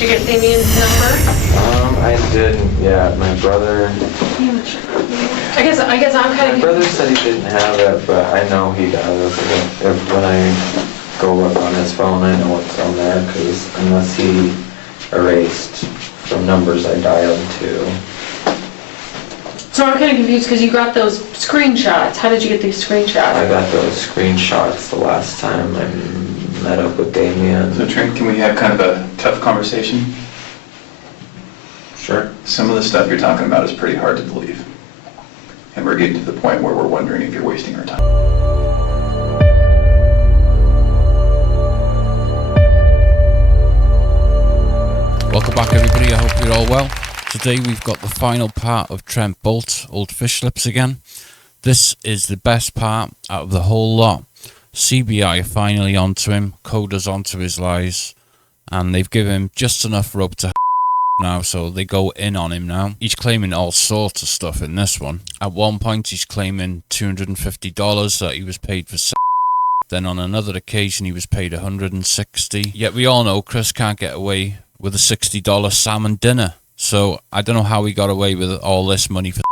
Did you get Damien's number? I didn't. Yeah, my brother. I guess I'm kind My of. brother said he didn't have it, but I know he does. When I go look on his phone, I know it's on there, because unless he erased the numbers I dialed to. So I'm kind of confused because you got those screenshots. How did you get these screenshots? I got those screenshots the last time I met up with Damien. So Trent, can we have kind of a tough conversation? Sure. Some of the stuff you're talking about is pretty hard to believe. And we're getting to the point where we're wondering if you're wasting our time. Welcome back everybody, I hope you're all well. Today we've got the final part of Trent Bolte, Old Fish Lips again. This is the best part out of the whole lot. CBI are finally onto him, Coda's onto his lies, and they've given him just enough rope to now, so they go in on him now. He's claiming all sorts of stuff in this one. At one point he's claiming $250 that he was paid for sex. Then on another occasion he was paid $160. Yet we all know Chris can't get away with a $60 salmon dinner. So I don't know how he got away with all this money for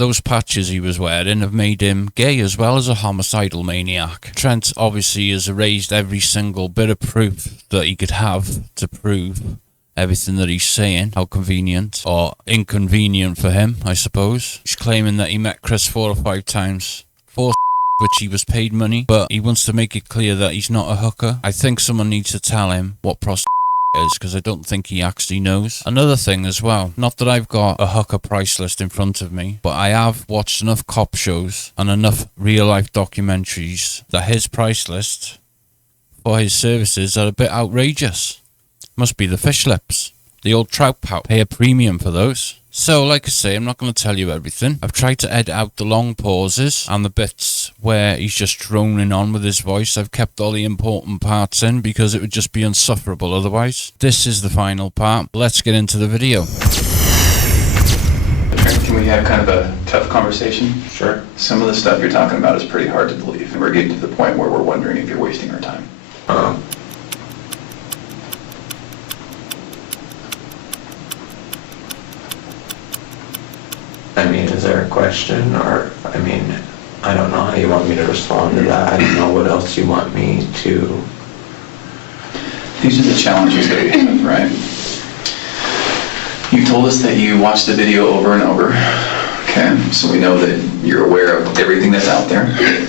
those patches he was wearing have made him gay as well as a homicidal maniac. Trent obviously has erased every single bit of proof that he could have to prove everything that he's saying. How convenient, or inconvenient for him, I suppose. He's claiming that he met Chris 4 or 5 times for which he was paid money, but he wants to make it clear that he's not a hooker. I think someone needs to tell him what prostitution is, because I don't think he actually knows. Another thing as well, not that I've got a hooker price list in front of me, but I have watched enough cop shows and enough real life documentaries that his price list for his services are a bit outrageous. Must be the fish lips. The old trout pout. Pay a premium for those. So, like I say, I'm not going to tell you everything. I've tried to edit out the long pauses and the bits where he's just droning on with his voice. I've kept all the important parts in because it would just be insufferable otherwise. This is the final part. Let's get into the video. Trent, can we have kind of a tough conversation? Sure. Some of the stuff you're talking about is pretty hard to believe. And we're getting to the point where we're wondering if you're wasting our time. I mean, is there a question, or, I mean, I don't know how you want me to respond to that. I don't know what else you want me to. These are the challenges that we have, right? You told us that you watched the video over and over, okay? So we know that you're aware of everything that's out there,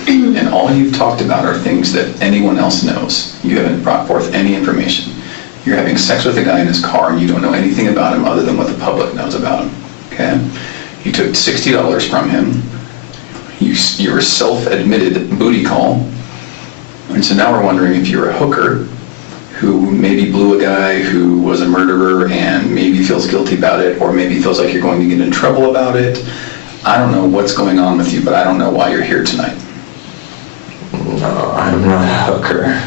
and all you've talked about are things that anyone else knows. You haven't brought forth any information. You're having sex with a guy in his car, and you don't know anything about him other than what the public knows about him, okay? You took $60 from him. You were self-admitted booty call. And so now we're wondering if you're a hooker who maybe blew a guy who was a murderer and maybe feels guilty about it, or maybe feels like you're going to get in trouble about it. I don't know what's going on with you, but I don't know why you're here tonight. No, I'm not a hooker.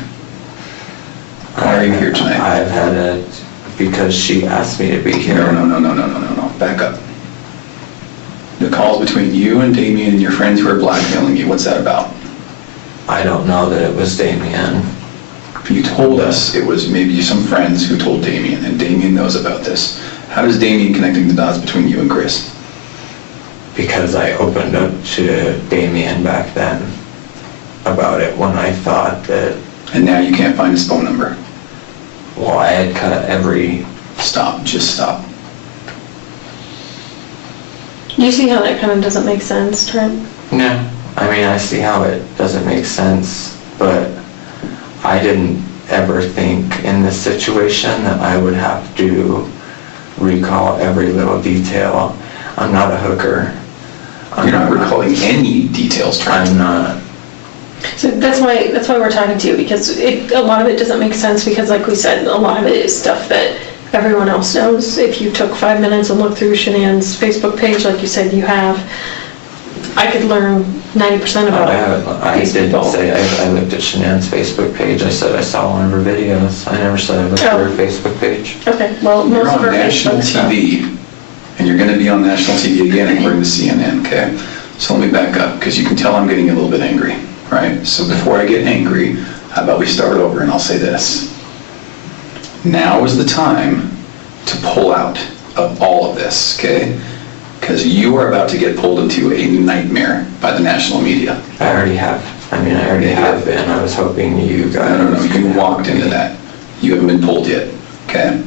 Why are you here tonight? I've had it because she asked me to be here. No. Back up. The calls between you and Damien and your friends who are blackmailing you, what's that about? I don't know that it was Damien. You told us it was maybe some friends who told Damien, and Damien knows about this. How does Damien connecting the dots between you and Chris? Because I opened up to Damien back then about it when I thought that... And now you can't find his phone number. Well, I had cut every... Stop, just stop. You see how that kind of doesn't make sense, Trent? No, I mean, I see how it doesn't make sense, but I didn't ever think in this situation that I would have to recall every little detail. I'm not a hooker. You're not recalling any details, Trent. I'm not. So that's why we're talking to you, because a lot of it doesn't make sense, because like we said, a lot of it is stuff that everyone else knows. If you took 5 minutes and looked through Shanann's Facebook page, like you said you have, I could learn 90% about I did say I looked at Shanann's Facebook page. I said I saw one of her videos. I never said I looked at her Facebook page. Okay, well, most You're of her on national TV, and you're going to be on national TV again according to CNN, okay? So let me back up, because you can tell I'm getting a little bit angry, right? So before I get angry, how about we start over and I'll say this. Now is the time to pull out of all of this, okay? Because you are about to get pulled into a nightmare by the national media. I already have. I mean, I already have been. I was hoping you guys... No, could you help walked into me. that. You haven't been pulled yet, okay?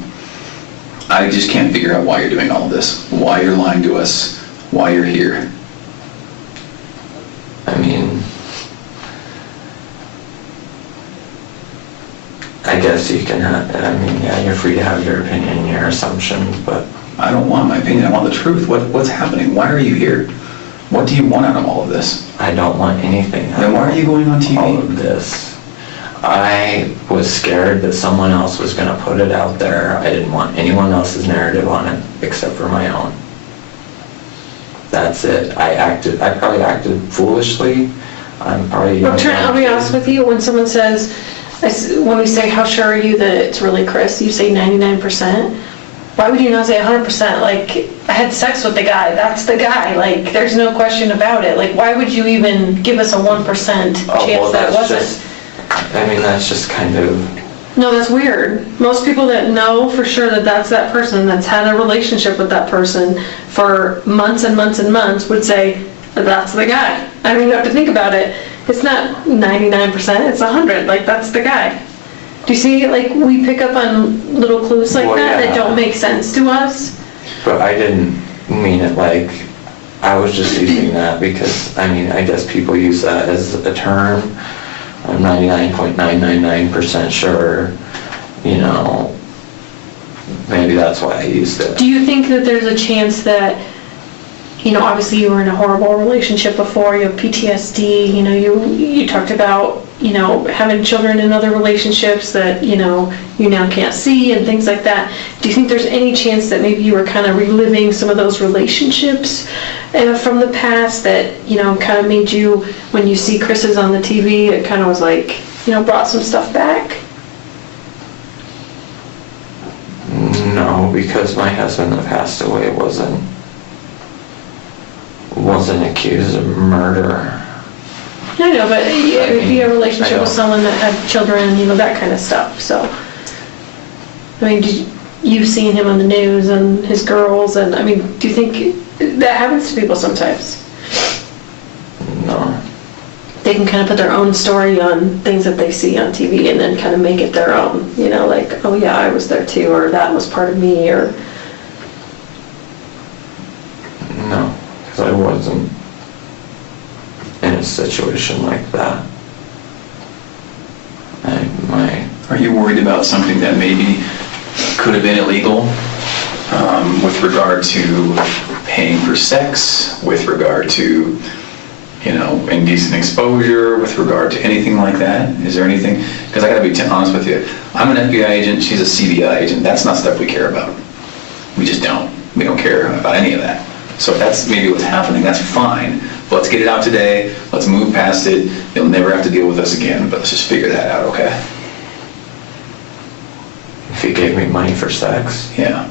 I just can't figure out why you're doing all of this, why you're lying to us, why you're here. I mean, I guess you can have, I mean, yeah, you're free to have your opinion and your assumptions, but I don't want my opinion, I want the truth. What's happening? Why are you here? What do you want out of all of this? I don't want anything. Then why are you going on TV? All of this. I was scared that someone else was going to put it out there. I didn't want anyone else's narrative on it except for my own. That's it. I probably acted foolishly. I'm probably... Well, Trent, I'll be honest with you, when someone says, when we say, how sure are you that it's really Chris, you say 99%. Why would you not say 100%? Like, I had sex with the guy, that's the guy. Like, there's no question about it. Like, why would you even give us a 1% chance that it wasn't? I mean, that's just kind of... No, that's weird. Most people that know for sure that that's that person, that's had a relationship with that person for months and months and months, would say, that's the guy. I mean, you have to think about it. It's not 99%, it's 100. Like, that's the guy. Do you see, like, we pick up on little clues like Well, that yeah. don't make sense to us? But I didn't mean it like... I was just using that because, I mean, I guess people use that as a term. I'm 99.999% sure, you know, maybe that's why I used it. Do you think that there's a chance that, you know, obviously you were in a horrible relationship before, you have PTSD, you know, you talked about, you know, having children in other relationships that, you know, you now can't see and things like that. Do you think there's any chance that maybe you were kind of reliving some of those relationships from the past that, you know, kind of made you, when you see Chris's on the TV, it kind of was like, you know, brought some stuff back? No, because my husband that passed away wasn't accused of murder. I know, but it'd be a relationship I with don't- someone that had children, you know, that kind of stuff, so. I mean, you've seen him on the news and his girls, and, I mean, do you think that happens to people sometimes? No. They can kind of put their own story on things that they see on TV and then kind of make it their own, you know, like, oh yeah, I was there too, or that was part of me, or... No, because I wasn't in a situation like that. Are you worried about something that maybe could have been illegal with regard to paying for sex, with regard to, you know, indecent exposure, with regard to anything like that? Is there anything? Because I gotta be honest with you. I'm an FBI agent, she's a CBI agent. That's not stuff we care about. We just don't. We don't care about any of that. So if that's maybe what's happening, that's fine. But let's get it out today. Let's move past it. You'll never have to deal with us again, but let's just figure that out, okay? If he gave me money for sex, Yeah.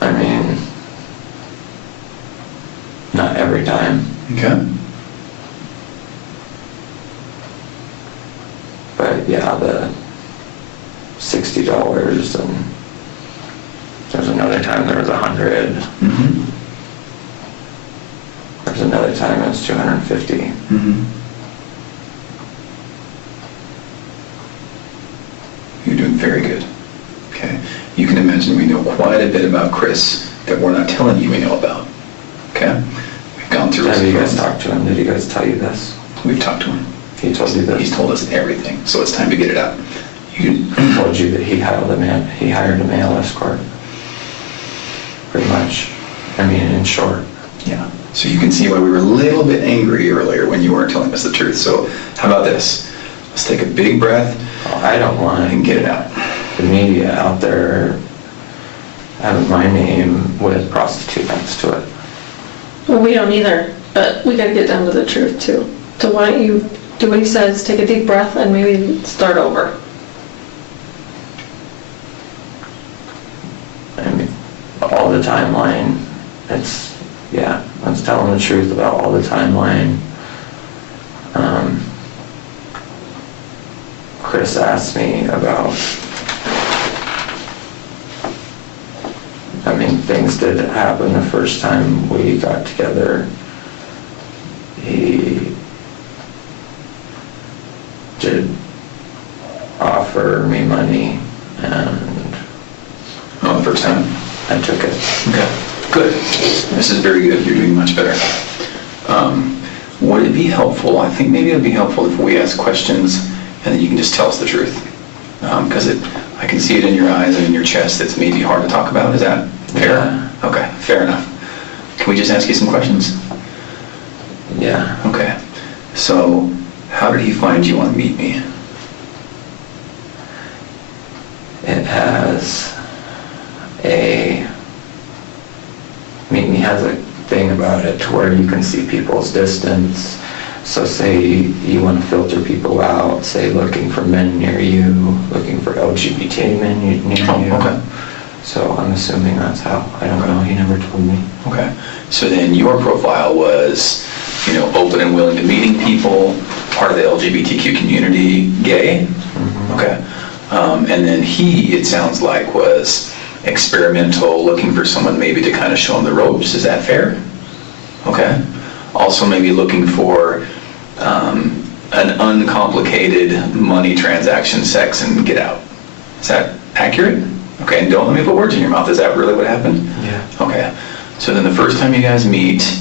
I mean, not every time, Okay. but yeah, the $60 and there's another time there was 100. Mm-hmm. There's another time it was 250. Mm-hmm. You're doing very good. Okay. You can imagine we know quite a bit about Chris that we're not telling you we know about. Okay. We've gone through his Have you guys phones. talked to him? Did you guys tell you this? We've talked to him. He told you this? He's told us everything. So it's time to get it out. He told you that he hired a male escort. Pretty much. I mean, in short. Yeah. So you can see why we were a little bit angry earlier when you weren't telling us the truth. So how about this? Let's take a big breath I don't want and get it out. the media out there having my name with prostitute next to it. Well, we don't either, but we gotta get down to the truth too. So why don't you do what he says, take a deep breath, and maybe start over. I mean, all the timeline, I was telling the truth about all the Chris Chris asked me about, I mean, things did happen the first time we got together. He did offer me money, and Oh, the first time? I took it. Okay, good. This is very good. You're doing much better. Would it be helpful, I think maybe it would be helpful if we ask questions and then you can just tell us the truth. Because I can see it in your eyes and in your chest. It's maybe hard to talk about. Is that fair? Yeah. Okay, fair enough. Can we just ask you some questions? Yeah. Okay. So, how did he find you on Meet Me? It has Meet Me has a thing about it to where you can see people's distance. So say you want to filter people out, say looking for men near you, looking for LGBT men near you. Okay. So I'm assuming that's how. I don't know, he never told me. Okay. So then your profile was, open and willing to meeting people, part of the LGBTQ community, gay? Mhm. Okay. And then he, it sounds like, was experimental, looking for someone maybe to kind of show him the ropes. Is that fair? Okay. Also maybe looking for an uncomplicated money transaction, sex, and get out. Is that accurate? Okay, and don't let me put words in your mouth. Is that really what happened? Yeah. Okay. So then the first time you guys meet,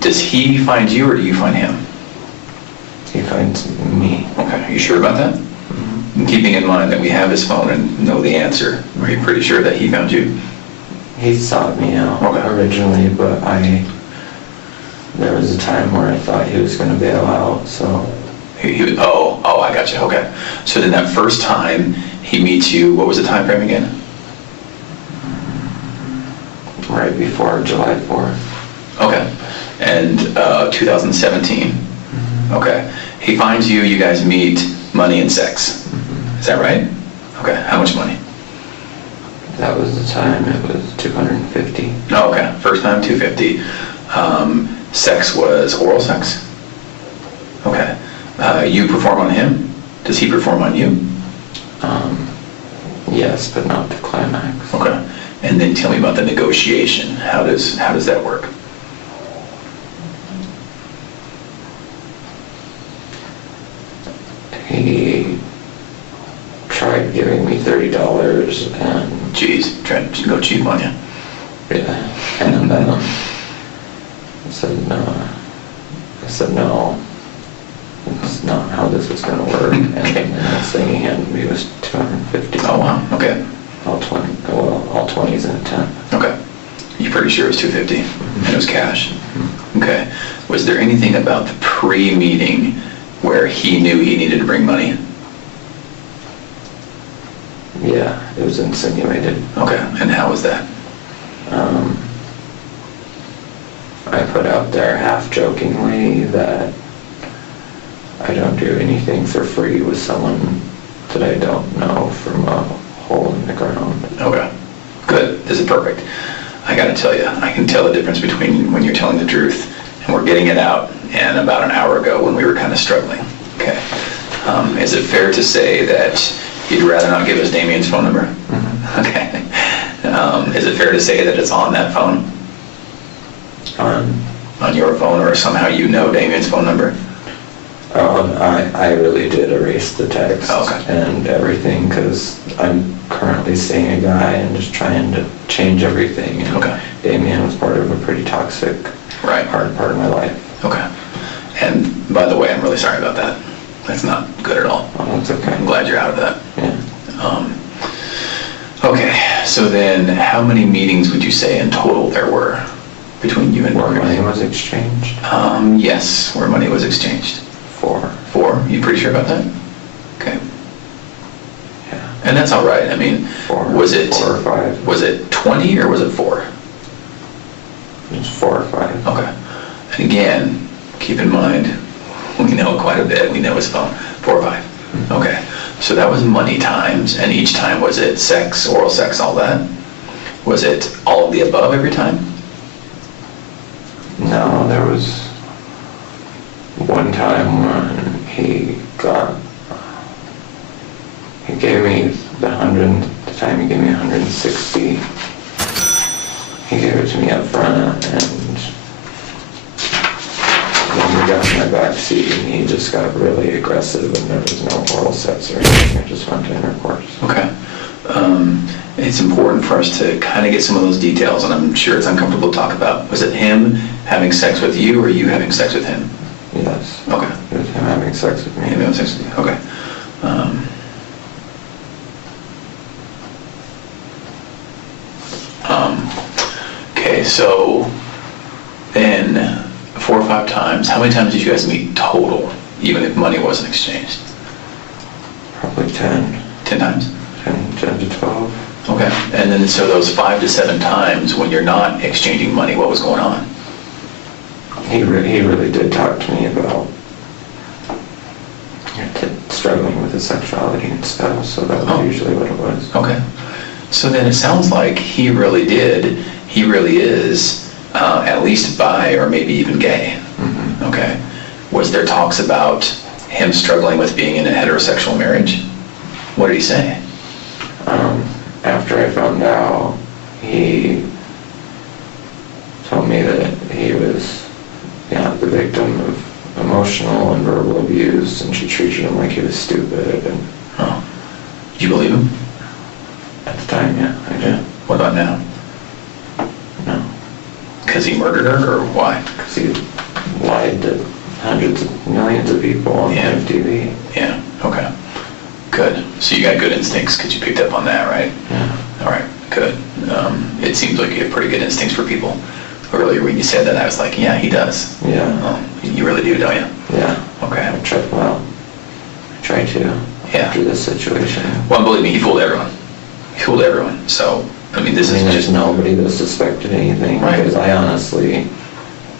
does he find you or do you find him? He finds me. Okay, are you sure about that? And keeping in mind that we have his phone and know the answer, are you pretty sure that he found you? He sought me out originally, but there was a time where I thought he was going to bail out, so. Oh, I got you, okay. So then that first time he meets you, what was the time frame again? Right before July 4th. Okay, and 2017, okay. He finds you, you guys meet, money and sex. Is that right? Okay, how much money? That was the time, it was $250. Oh, okay, first time 250. Sex was oral sex? Okay. You perform on him? Does he perform on you? Yes, but not to climax. Okay. And then tell me about the negotiation. How does that work? He tried giving me $30 and Jeez, Trent, go cheap on you. yeah, and I said no. It's not how this was going to work. And the next thing he handed me was $250. Oh, wow, okay. All 20s and a 10. Okay. You're pretty sure it was 250 and it was cash? Okay. Was there anything about the pre-meeting where he knew he needed to bring money? Yeah, it was insinuated. Okay, and how was that? I put out there half-jokingly that I don't do anything for free with someone that I don't know from a hole in the ground. Okay, good. This is perfect. I gotta tell you, I can tell the difference between when you're telling the truth and we're getting it out and about an hour ago when we were kind of struggling. Okay. Is it fair to say that you'd rather not give us Damien's phone number? Mm-hmm. Okay. Is it fair to say that it's on that phone? On your phone, or somehow you know Damien's phone number? I really did erase the text and everything because I'm currently seeing a guy and just trying to change everything. And Damien was part of a pretty toxic, hard part of my life. Okay. And by the way, I'm really sorry about that. That's not good at all. Oh, that's okay. I'm glad you're out of that. Yeah. Okay, so then how many meetings would you say in total there were between you and Where Margaret? money was exchanged? Yes, where money was exchanged. 4. 4? You pretty sure about that? Okay. Yeah. And that's all right. I mean, 4. was it 4 or 5? Was it 20 or was it 4? It was 4 or 5. Okay. And again, keep in mind, we know quite a bit. We know his phone. 4 or 5. Mm-hmm. Okay. So that was money times, and each time was it sex, oral sex, all that? Was it all of the above every time? No, there was one time when he got He gave me the time he gave me 160. He gave it to me up front, and when we got in my back seat, he just got really aggressive, and there was no oral sex or anything. I just went to intercourse. Okay. It's important for us to kind of get some of those details, and I'm sure it's uncomfortable to talk about. Was it him having sex with you, or you having sex with him? Yes. Okay. It was him having sex with me. Him having sex with you. Okay. Okay, so then 4 or 5 times, how many times did you guys meet total, even if money wasn't exchanged? Probably 10. 10 times? 10 to 12. Okay, and then so those 5 to 7 times when you're not exchanging money, what was going on? He really did talk to me about struggling with his sexuality and stuff, so that was usually what it was. Okay, so then it sounds like he really is at least bi or maybe even gay. Mm-hmm. Okay, was there talks about him struggling with being in a heterosexual marriage? What did he say? After I found out, he told me that he was the victim of emotional and verbal abuse, and she treated him like he was stupid. And Did you believe him? at the time, yeah, I did. What about now? No, Because he murdered her, or why? because he lied to hundreds of millions of people on Yeah. live TV. Yeah, okay. Good. So you got good instincts because you picked up on that, right? Yeah. All right, good. It seems like you have pretty good instincts for people. Earlier when you said that, I was like, yeah, he does. Yeah. You really do, don't you? Yeah. Okay. I try to. Yeah. After this situation. Well, believe me, he fooled everyone. He fooled everyone. So, I mean, this is there's just... nobody that suspected anything. Right. Because I honestly,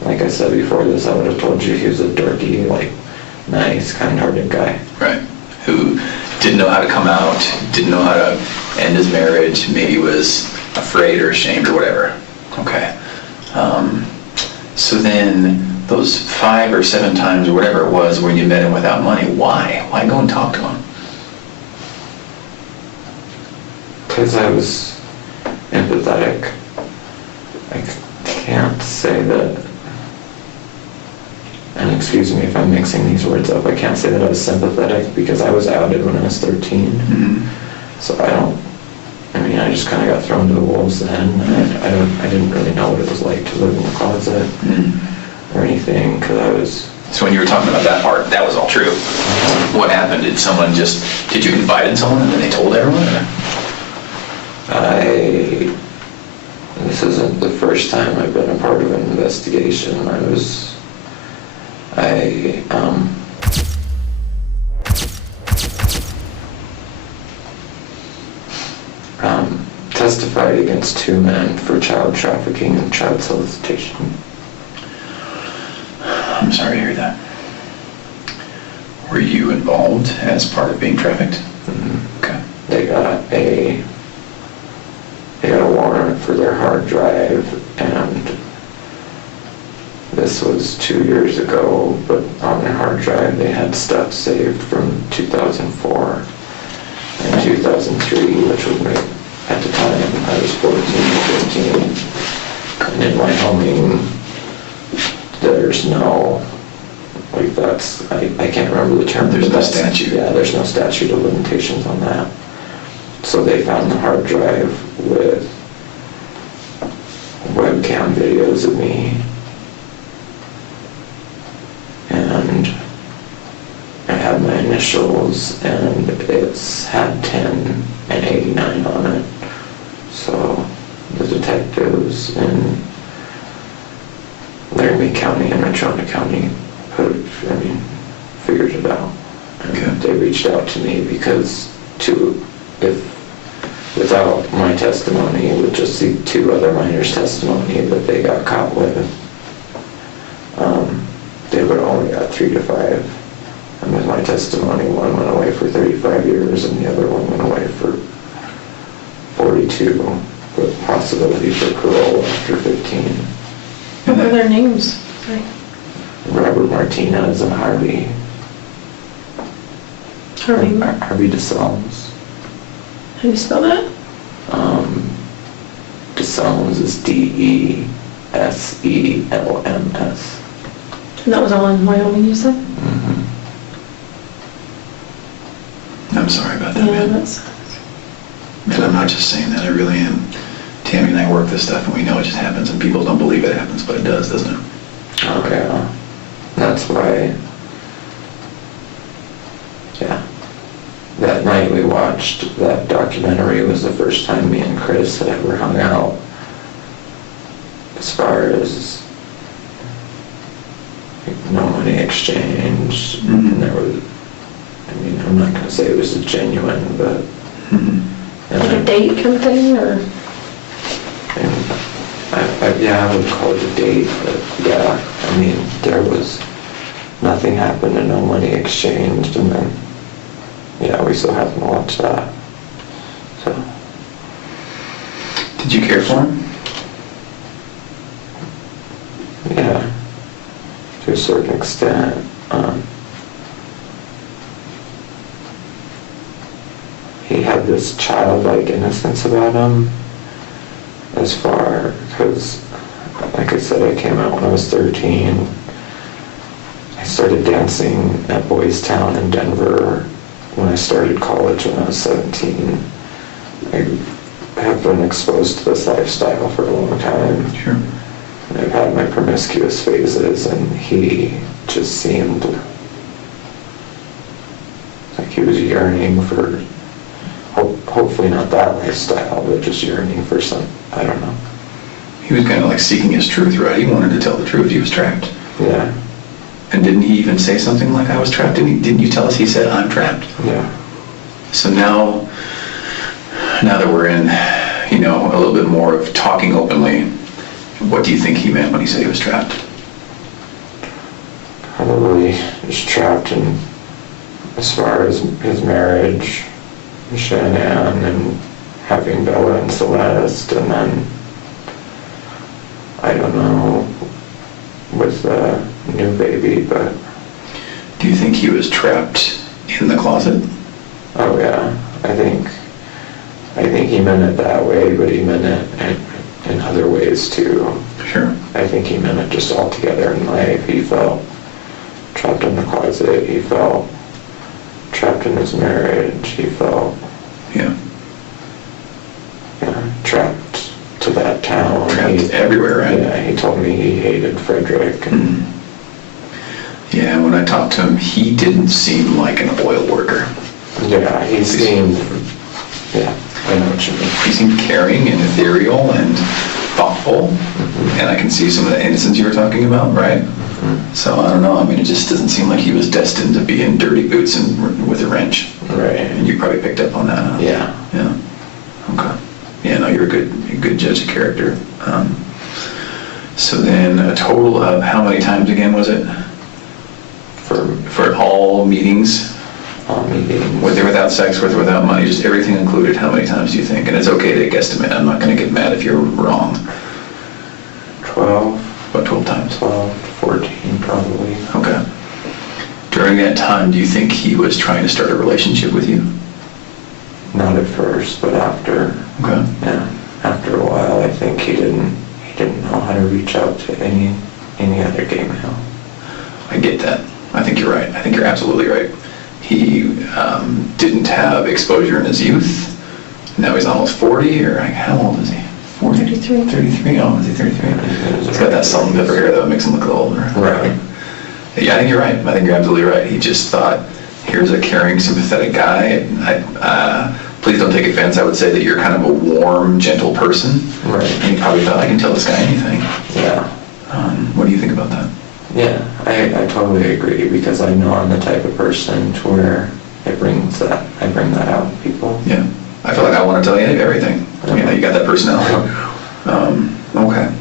like I said before this, I would have told you he was a dorky, nice, kind-hearted guy. Right. Who didn't know how to come out, didn't know how to end his marriage, maybe was afraid or ashamed or whatever. Okay. So then those 5 or 7 times or whatever it was when you met him without money, why? Why go and talk to him? Because I was empathetic. I can't say that, and excuse me if I'm mixing these words up, I can't say that I was sympathetic because I was outed when I was 13. Mm-hmm. So I just kind of got thrown to the wolves then. I didn't really know what it was like to live in the closet or anything, because I was... So when you were talking about that part, that was all true. What happened? Did you confide in someone and then they told everyone? Or? This isn't the first time I've been a part of an investigation. I testified against 2 men for child trafficking and child solicitation. I'm sorry to hear that. Were you involved as part of being trafficked? Mm-hmm. Okay. They got a warrant for their hard drive, and this was 2 years ago, but on their hard drive they had stuff saved from 2004 and 2003, which would make, at the time, I was 14 or 15, and in Wyoming, there's no, I can't remember the term. There's no statute. Yeah, there's no statute of limitations on that. So they found the hard drive with webcam videos of me, and it had my initials, and it's had 10 and 89 on it. So the detectives in Laramie County and Rensselaer County figured it out. And Okay. they reached out to me because without my testimony, with just the 2 other minors' testimony that they got caught with, they would have only got 3 to 5. And with my testimony, one went away for 35 years and the other one went away for 42, with possibility for parole after 15. What were their names? Sorry. Robert Martinez and Harvey Harvey. DeSalms. How do you spell that? DeSelms is DESELMS. And that was all in Wyoming, you said? Mm-hmm. I'm sorry about that, Yeah, man. that's... Man, I'm not just saying that, I really am. Tammy and I work this stuff and we know it just happens and people don't believe it happens, but it does, doesn't it? Okay, well, that's why, yeah. That night we watched that documentary was the first time me and Chris had ever hung out. As far as no money exchange, Mhm. and there was, I mean, I'm not gonna say it was a genuine, but. Mhm. Like a date kind of thing, or? Yeah, I would call it a date, but yeah, I mean, there was, nothing happened and no money exchanged, and then, yeah, we still haven't watched that, so. Did you care for him? Yeah, to a certain extent. He had this childlike innocence about him, as far, because, like I said, I came out when I was 13. I started dancing at Boys Town in Denver when I started college when I was 17. I have been exposed to this lifestyle for a long time. Sure. And I've had my promiscuous phases, and he just seemed like he was yearning for, hopefully not that lifestyle, but just yearning for some, I don't know. He was kind of like seeking his truth, right? He wanted to tell the truth. He was trapped. Yeah, And didn't he even say something like, I was trapped? Didn't you tell us he said, I'm trapped? yeah. So now that we're in, a little bit more of talking openly, what do you think he meant when he said he was trapped? Probably just trapped in, as far as his marriage, Shanann, and having Bella and Celeste, and then, I don't know, with the new baby, but, Do you think he was trapped in the closet? oh yeah, I think he meant it that way, but he meant it in other ways too. Sure. I think he meant it just all together in life. He felt trapped in the closet, he felt trapped in his marriage, he felt, Yeah. trapped to that town. Trapped everywhere, right? Yeah, he told me he hated Frederick. And Yeah, when I talked to him, he didn't seem like an oil worker. yeah, he seemed, yeah, I know what you mean. He seemed caring and ethereal and thoughtful, and I can see some of the innocence you were talking about, right? So I don't know, I mean, it just doesn't seem like he was destined to be in dirty boots and with a wrench. Right. And you probably picked up on that, huh? Yeah. Yeah. Okay. Yeah, no, you're a good judge of character. So then a total of how many times again was it? For all meetings? All meetings. With or without sex, with or without money, just everything included, how many times do you think? And it's okay to guesstimate, I'm not gonna get mad if you're wrong. 12, About 12 times. 12, 14 probably. Okay. During that time, do you think he was trying to start a relationship with you? Not at first, but after. Okay. Yeah, after a while, I think he didn't know how to reach out to any other gay male. I get that. I think you're right. I think you're absolutely right. He didn't have exposure in his youth. Now he's almost 40, or how old is he? 40? 33. 33? Oh, is he 33? He's got that salt and pepper hair that makes him look a little older. Right. Yeah, I think you're right. I think you're absolutely right. He just thought, here's a caring, sympathetic guy. Please don't take offense. I would say that you're kind of a warm, gentle person. Right. And he probably thought, I can tell this guy anything. Yeah. What do you think about that? Yeah, I totally agree, because I know I'm the type of person to where I bring that out in people. Yeah. I feel like I want to tell you everything. You got that personality. Okay.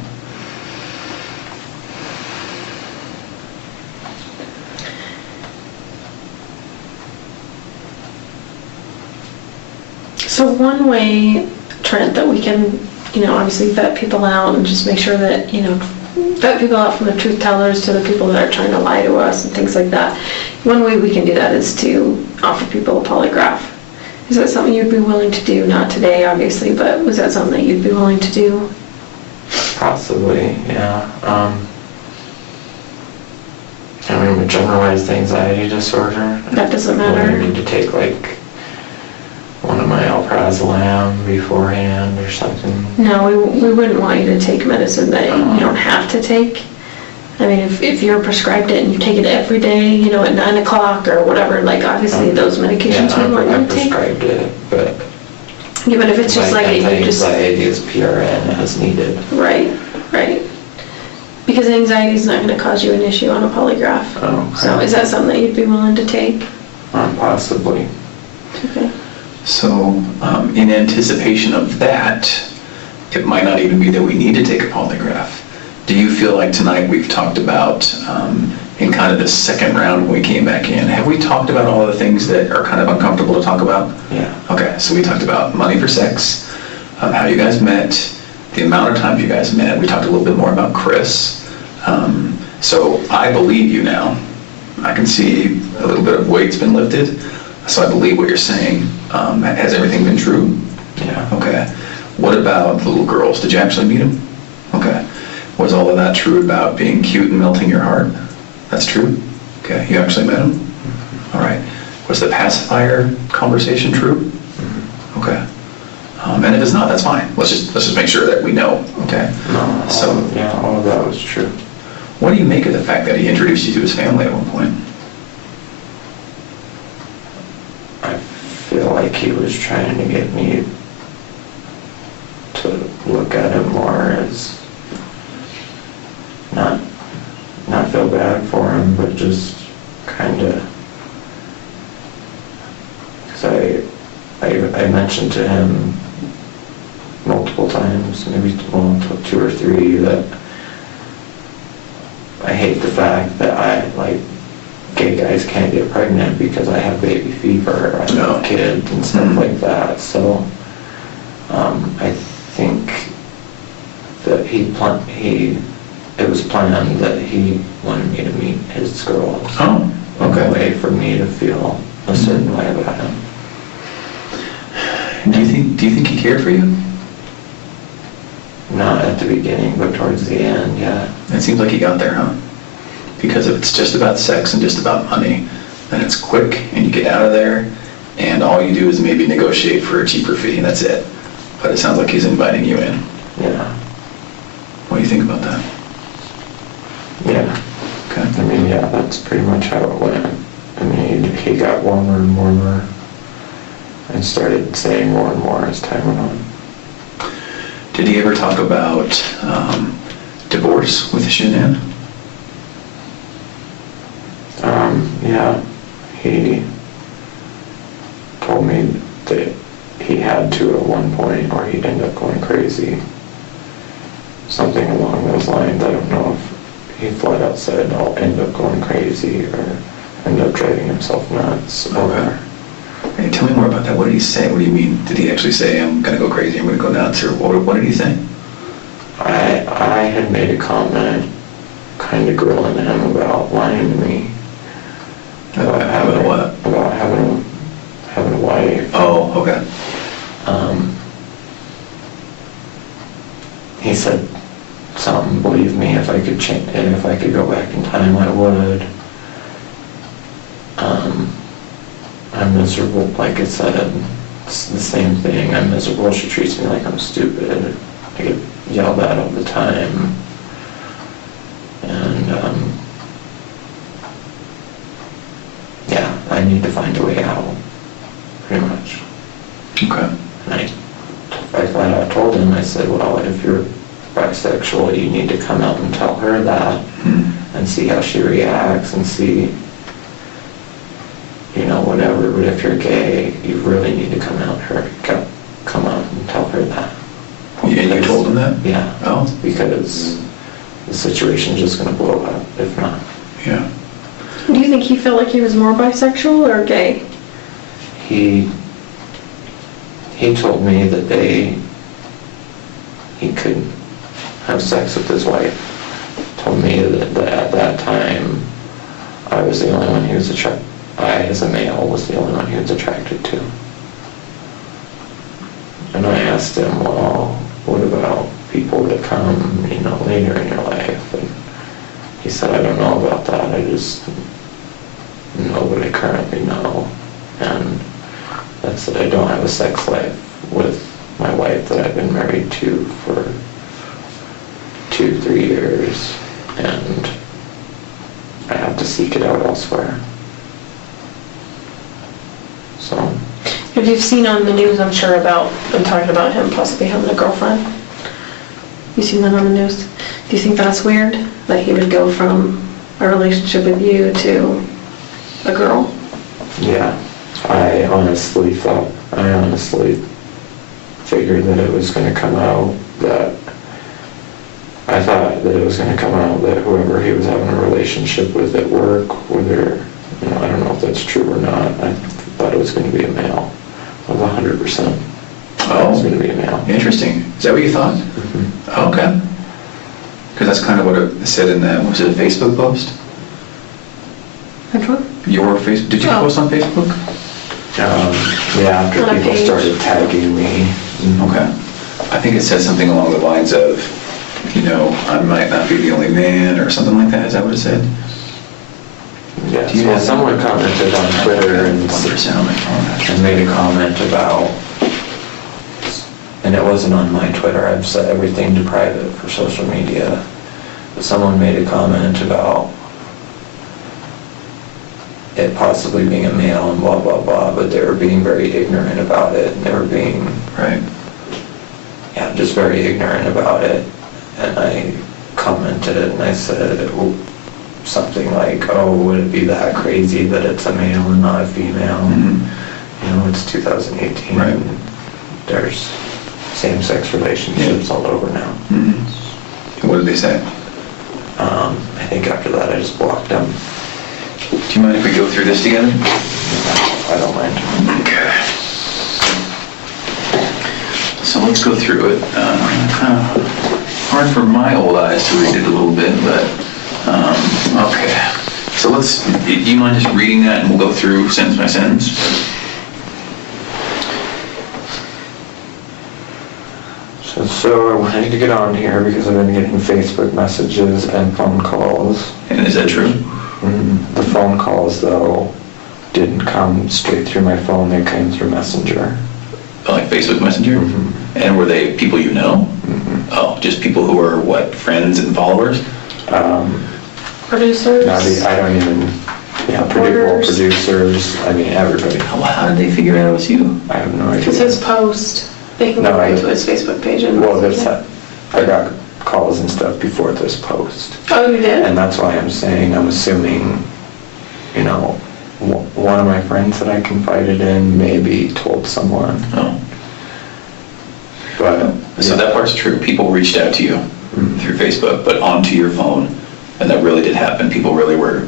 So one way, Trent, that we can, obviously vet people out and just make sure that, vet people out from the truth tellers to the people that are trying to lie to us and things like that. One way we can do that is to offer people a polygraph Is that something you'd be willing to do? Not today, obviously, but was that something that you'd be willing to do? Possibly, yeah. I mean, with generalized anxiety disorder. That doesn't Would I matter. need to take like one of my alprazolam beforehand or something? No, we wouldn't want you to take medicine that you don't have to take. I mean, if you're prescribed it and you take it every day, you know, at 9 o'clock or whatever, like obviously those medications we want you I to take. prescribed it, but Yeah, but if it's just my like you just, anxiety is PRN as needed. right. Because anxiety is not going to cause you an issue on a polygraph. Oh, So is that something that you'd be willing to take? Possibly. Okay. So, in anticipation of that, it might not even be that we need to take a polygraph. Do you feel like tonight we've talked about, in kind of the second round when we came back in, have we talked about all the things that are kind of uncomfortable to talk about? Yeah. Okay, so we talked about money for sex, how you guys met, the amount of times you guys met. We talked a little bit more about Chris. So I believe you now. I can see a little bit of weight's been lifted, so I believe what you're saying. Has everything been true? Yeah. Okay. What about the little girls? Did you actually meet them? Okay. Was all of that true about being cute and melting your heart? That's true? Okay, you actually met them? All right. Was the pacifier conversation true? Okay. And if it's not, that's fine. Let's just make sure that we know, okay? No, So, all of that was true. what do you make of the fact that he introduced you to his family at one point? I feel like he was trying to get me to look at him more as not feel bad for him, but just kind of, because I mentioned to him multiple times, maybe two or three, that I hate the fact that gay guys can't get pregnant because I have baby fever, I have kids and stuff like that. So I think that it was planned that he wanted me to meet his girls. Oh, okay. A way for me to feel a certain way about him. Do you think he cared for you? Not at the beginning, but towards the end, yeah. It seems like he got there, huh? Because if it's just about sex and just about money, then it's quick and you get out of there and all you do is maybe negotiate for a cheaper fee and that's it. But it sounds like he's inviting you in. Yeah. What do you think about that? Yeah. Okay. I mean, yeah, that's pretty much how it went. I mean, he got warmer and warmer and started saying more and more as time went on. Did he ever talk about divorce with Shanann? Yeah, he told me that he had to at one point or he'd end up going crazy. Something along those lines. I don't know if he flat out said I'll end up going crazy or end up driving himself nuts. Okay. Hey, tell me more about that. What did he say? What do you mean? Did he actually say, I'm going to go crazy, I'm going to go nuts? Or what did he say? I had made a comment kind of grilling him about lying to me. About having a what? About having a wife. Oh, okay. He said something, believe me, if I could change, and if I could go back in time, I would. I'm miserable, like I said. It's the same thing. I'm miserable. She treats me like I'm stupid. I get yelled at all the time. And, yeah, I need to find a way out, pretty much. Okay. And I told him, I said, well, if you're bisexual, you need to come out and tell her that and see how she reacts and see, you know, whatever. But if you're gay, you really need to come out and tell her that. Yeah, you told him that? Yeah. Oh. Because the situation's just going to blow up if not. Yeah. Do you think he felt like he was more bisexual or gay? He told me that he could have sex with his wife. Told me that at that time I was the only one he was attracted. I, as a male, was the only one he was attracted to. And I asked him, well, what about people that come, later in your life? And he said, I don't know about that. I just know what I currently know. And that's that I don't have a sex life with my wife that I've been married to for 2-3 years. And I have to seek it out elsewhere. So. If you've seen on the news, I'm sure, about them talking about him possibly having a girlfriend. You seen that on the news? Do you think that's weird? That he would go from a relationship with you to a girl? Yeah. I honestly figured that it was going to come out that whoever he was having a relationship with at work, whether, I don't know if that's true or not, I thought it was going to be a male. I was 100%. It was going to be a male. Interesting. Is that what you thought? Mm-hmm. Oh, okay. Because that's kind of what it said in the, was it a Facebook post? Which one? Your Facebook, did you post on Facebook? Yeah, after On a people page. started tagging me. Okay. I think it said something along the lines of, I might not be the only man, or something like that. Is that what it said? Yes. Do you Well, have- someone commented on Twitter and 1% on my phone. and made a comment about, and it wasn't on my Twitter, I've set everything to private for social media, but someone made a comment about it possibly being a male and blah, blah, blah, but they were being very ignorant about it, and they were being, Right. yeah, just very ignorant about it, and I commented and I said, something like, oh, would it be that crazy that it's a male and not a female? Mhm. It's 2018. Right. And there's same-sex relationships all over now. Mm-hmm. What did they say? I think after that I just blocked them. Do you mind if we go through this together? I don't mind. Okay. So let's go through it. Kind of hard for my old eyes to read it a little bit, but okay. So do you mind just reading that and we'll go through sentence by sentence? So I wanted to get on here because I've been getting Facebook messages and phone calls. And is that true? The phone calls, though, didn't come straight through my phone. They came through Messenger. Like Facebook Messenger? Mm-hmm. And were they people you know? Mm-hmm. Oh, just people who are, what, friends and followers? Producers? I don't even, Reporters. producers, everybody. How did they figure out it was you? I have no idea. Because his post, they can No, go right I- to his Facebook page and... Well, I got calls and stuff before this post. Oh, you did? And that's why I'm assuming, one of my friends that I confided in maybe told someone. Oh. But, So that part's true. People reached out to you through Facebook, but onto your phone, and that really did happen. People really were,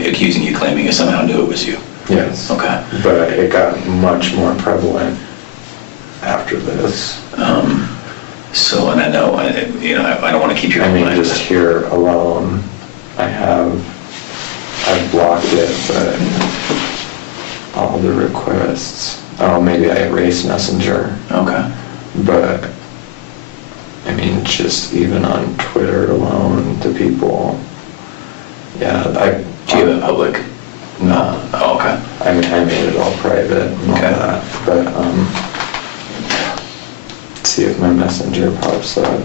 accusing you, claiming you somehow knew it was you. yes. Okay. But it got much more prevalent after this. So, and I know, I don't want to keep you in mind. Just here alone, I've blocked it, but all the requests, maybe I erased Messenger, Okay. but just even on Twitter alone, the people, Do you have it public? No. Oh, okay. I made it all private and all Okay. that, but, see if my Messenger pops up.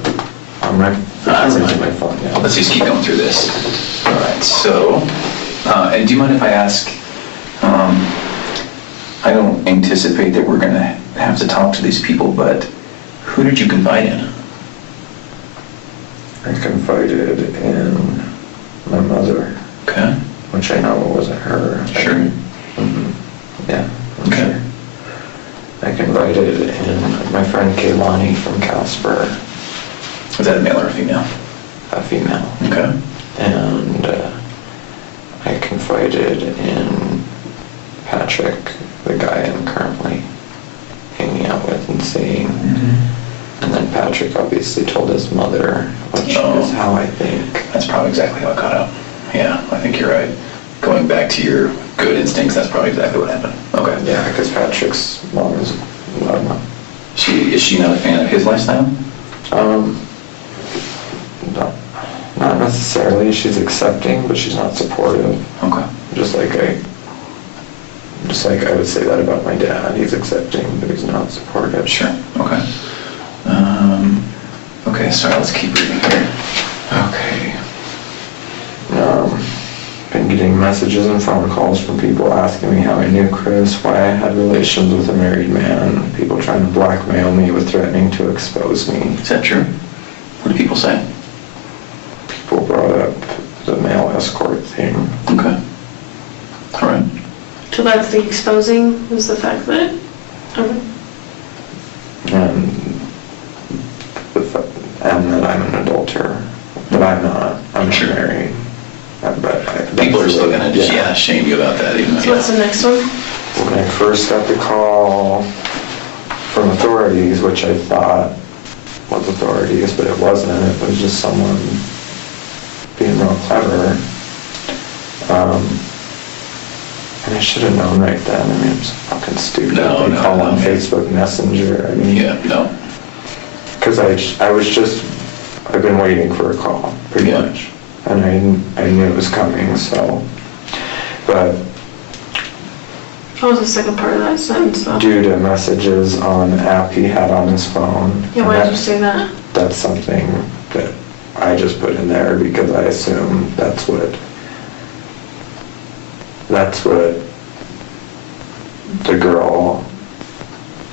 I'm right, That's using fine. my phone, yeah. Let's just keep going through this. All right, so, and do you mind if I ask, I don't anticipate that we're gonna have to talk to these people, but who did you confide in? I confided in my mother, Okay. which I know wasn't her. Sure. Yeah. I'm Okay. sure. I confided in my friend Kaylani from Casper, Was that a male or a female? a female. Okay. And I confided in Patrick, the guy I'm currently hanging out with and seeing. And then Patrick obviously told his mother, which Oh. is how I think. That's probably exactly how it got out. Yeah, I think you're right. Going back to your good instincts, that's probably exactly what happened. Okay. Yeah, because Patrick's mom is, She Is she not a fan of his lifestyle? No, not necessarily. She's accepting, but she's not supportive. Okay. Just like I would say that about my dad. He's accepting, but he's not supportive. Sure. Okay. Okay, sorry, let's keep reading here. Okay. Been getting messages and phone calls from people asking me how I knew Chris, why I had relations with a married man, people trying to blackmail me with threatening to expose me. Is that true? What do people say? People brought up the male escort thing. Okay. All right. So that's the exposing, is the fact that, okay. And that I'm an adulterer. But I'm not. I'm Sure. not married. People are still gonna shame you about that, even though. So what's the next one? When I first got the call from authorities, which I thought was authorities, but it wasn't. It was just someone being real clever. And I should have known right then. I mean, it was fucking stupid. They call on Facebook Messenger. I mean, Yeah, no. because I've been waiting for a call, pretty much. And I knew it was coming, so. But What was the second part of that sentence though? due to messages on an app he had on his phone. Yeah, why did you say that? That's something that I just put in there because I assume that's what the girl,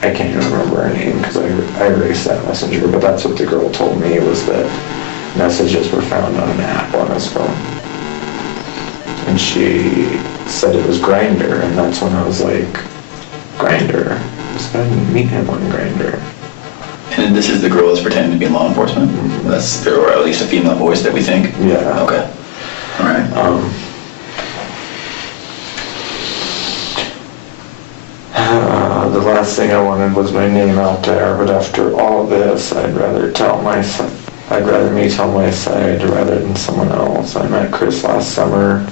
I can't even remember her name because I erased that messenger, but that's what the girl told me, was that messages were found on an app on his phone. And she said it was Grindr, and that's when I was like, Grindr? I didn't meet him on Grindr. And this is the girl that's pretending to be in law enforcement? That's, or at least a female voice that we think? Yeah. Okay. All right. The last thing I wanted was my name out there, but after all this, I'd rather me tell my side rather than someone else. I met Chris last summer.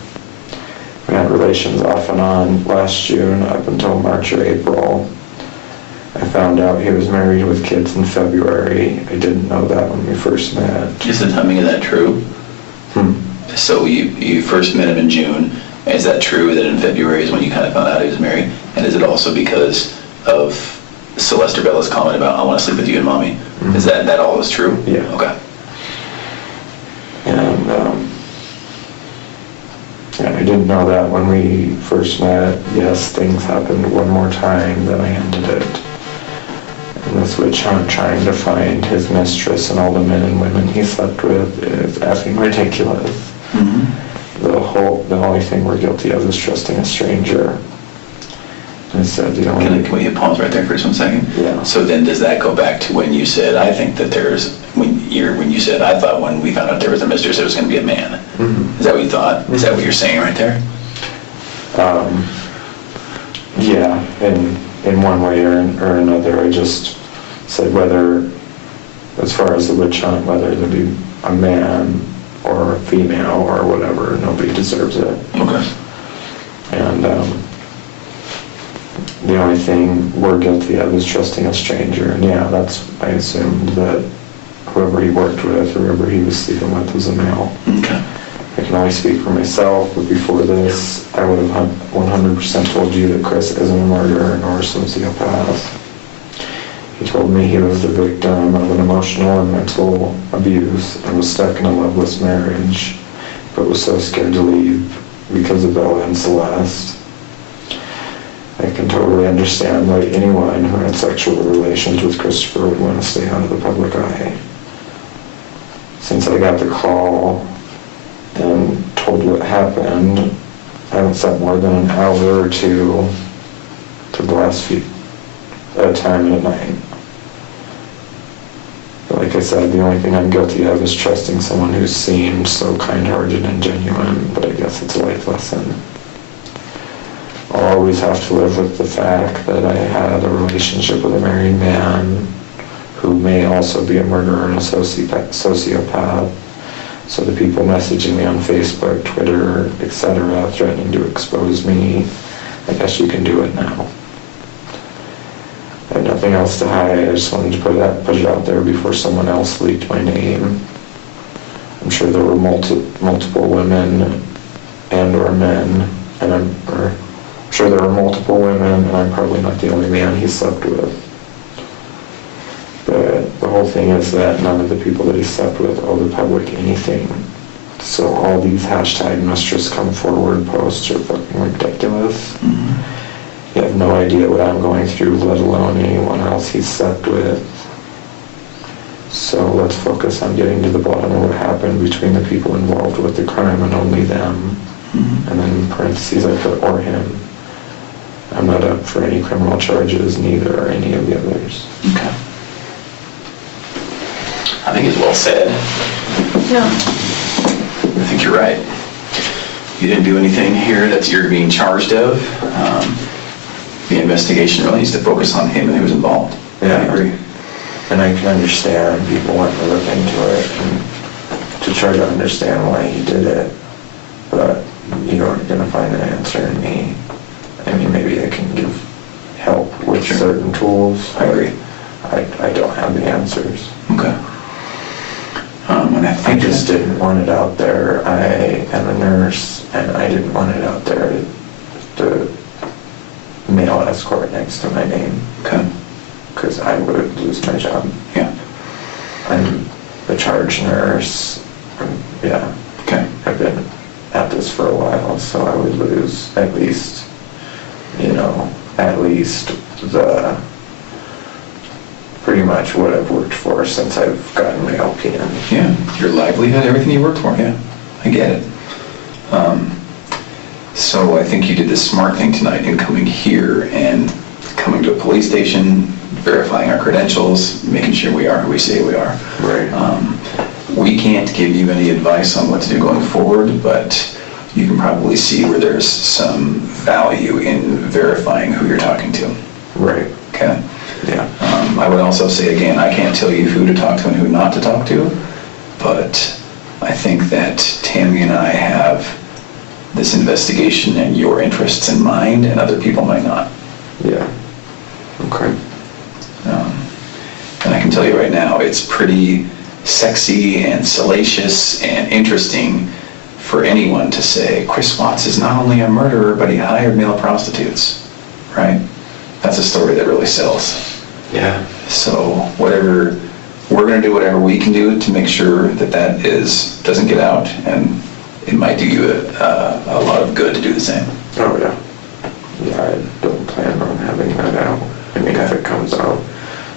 We had relations off and on last June up until March or April. I found out he was married with kids in February. I didn't know that when we first met. Just tell me, is that true? So you first met him in June. Is that true that in February is when you kind of found out he was married? And is it also because of Celeste or Bella's comment about, I want to sleep with you and mommy? Mm-hmm. Is that all is true? Yeah. Okay. And I didn't know that when we first met. Yes, things happened one more time, then I ended it. And this witch hunt trying to find his mistress and all the men and women he slept with is effing ridiculous. Mm-hmm. The only thing we're guilty of is trusting a stranger. I said the only... Can we pause right there for just 1 second? Yeah. So then does that go back to when you said, I think that when you said, I thought when we found out there was a mistress, it was going to be a man. Mm-hmm. Is that what you thought? Is that what you're saying right there? Yeah, in one way or another. I just said whether, as far as the witch hunt, whether there be a man or a female or whatever, nobody deserves it. Okay. And the only thing we're guilty of is trusting a stranger. And yeah, I assumed that whoever he worked with or whoever he was sleeping with was a male. Okay. I can only speak for myself, but before this, I would have 100% told you that Chris isn't a murderer nor a sociopath. He told me he was the victim of an emotional and mental abuse and was stuck in a loveless marriage, but was so scared to leave because of Bella and Celeste. I can totally understand why anyone who had sexual relations with Christopher would want to stay out of the public eye. Since I got the call and told what happened, I haven't slept more than an hour or two to the last time at night. But like I said, the only thing I'm guilty of is trusting someone who seemed so kind-hearted and genuine, but I guess it's a life lesson. I'll always have to live with the fact that I had a relationship with a married man who may also be a murderer and a sociopath. So the people messaging me on Facebook, Twitter, etc., threatening to expose me, I guess you can do it now. I had nothing else to hide. I just wanted to put it out there before someone else leaked my name. I'm sure there were multiple women and or men, and I'm sure there were multiple women, and I'm probably not the only man he slept with. But the whole thing is that none of the people that he slept with owe the public anything. So all these hashtag must just come forward posts are fucking ridiculous. You have no idea what I'm going through, let alone anyone else he slept with. So let's focus on getting to the bottom of what happened between the people involved with the crime and only them. And then in parentheses I put or him. I'm not up for any criminal charges, neither are any of the others. Okay. I think it's well said. No. I think you're right. You didn't do anything here that you're being charged of. The investigation really needs to focus on him and who's involved. Yeah. I agree. And I can understand people wanting to look into it and to try to understand why he did it, but you aren't going to find an answer in me. I mean, maybe I can give help with certain tools. I agree. I don't have the answers. Okay. And I I think just didn't want it out there. I am a nurse, and I didn't want it out there to male escort next to my name. Okay. Because I would lose my job. Yeah. I'm a charge nurse. Yeah. Okay. I've been at this for a while, so I would lose at least the pretty much what I've worked for since I've gotten my LPN. Yeah. Your livelihood, everything you worked for. Yeah. I get it. So I think you did the smart thing tonight in coming here and coming to a police station, verifying our credentials, making sure we are who we say we are. Right. We can't give you any advice on what to do going forward, but you can probably see where there's some value in verifying who you're talking to. Right. Okay? Yeah. I would also say, again, I can't tell you who to talk to and who not to talk to, but I think that Tammy and I have this investigation and your interests in mind, and other people might not. Yeah. Okay. And I can tell you right now, it's pretty sexy and salacious and interesting for anyone to say, Chris Watts is not only a murderer, but he hired male prostitutes, right? That's a story that really sells. Yeah. So we're going to do whatever we can do to make sure that doesn't get out, and it might do you a lot of good to do the same. Oh, yeah. Yeah, I don't plan on having that out. I mean, if it comes out,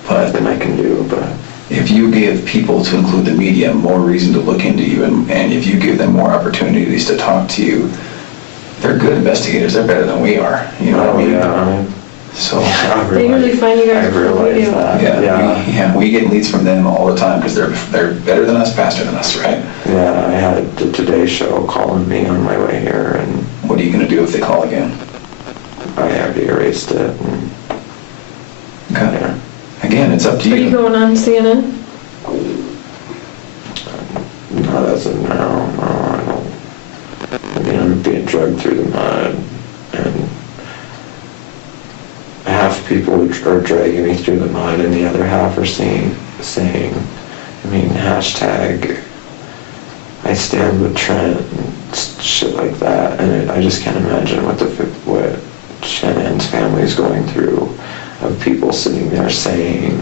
then I can do, but... If you give people, to include the media, more reason to look into you, and if you give them more opportunities to talk to you, they're good investigators. They're better than we are. You know what I mean? Yeah. So They usually find you guys I before we realize do. that. we get leads from them all the time because they're better than us, faster than us, right? Yeah, I had the Today Show calling me on my way here, and What are you going to do if they call again? I already erased it. And, Okay. yeah. Again, it's up to Are you you. going on CNN? Not as of now, no, I don't. I mean, I'm being dragged through the mud, and half people are dragging me through the mud, and the other half are saying, I mean, hashtag I stand with Trent and shit like that, and I just can't imagine what Shanann's family's going through, of people sitting there saying,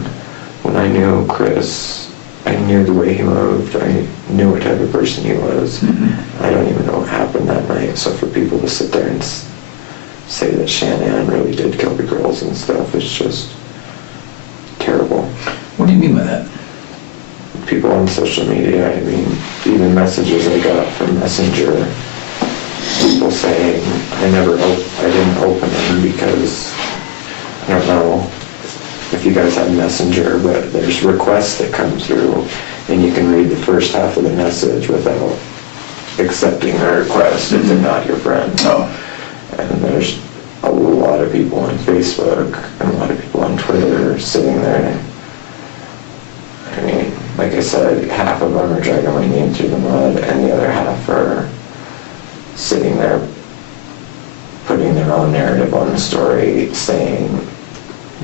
when I knew Chris, I knew the way he moved, I knew what type of person he was. Mm-hmm. I don't even know what happened that night, so for people to sit there and say that Shanann really did kill the girls and stuff, it's just terrible. What do you mean by that? People on social media, I mean, even messages I got from Messenger, people saying I didn't open them because, I don't know if you guys have Messenger, but there's requests that come through, and you can read the first half of the message without accepting the request if they're not your friend. Oh. And there's a lot of people on Facebook and a lot of people on Twitter sitting there. I mean, like I said, half of them are dragging my name through the mud, and the other half are sitting there putting their own narrative on the story, saying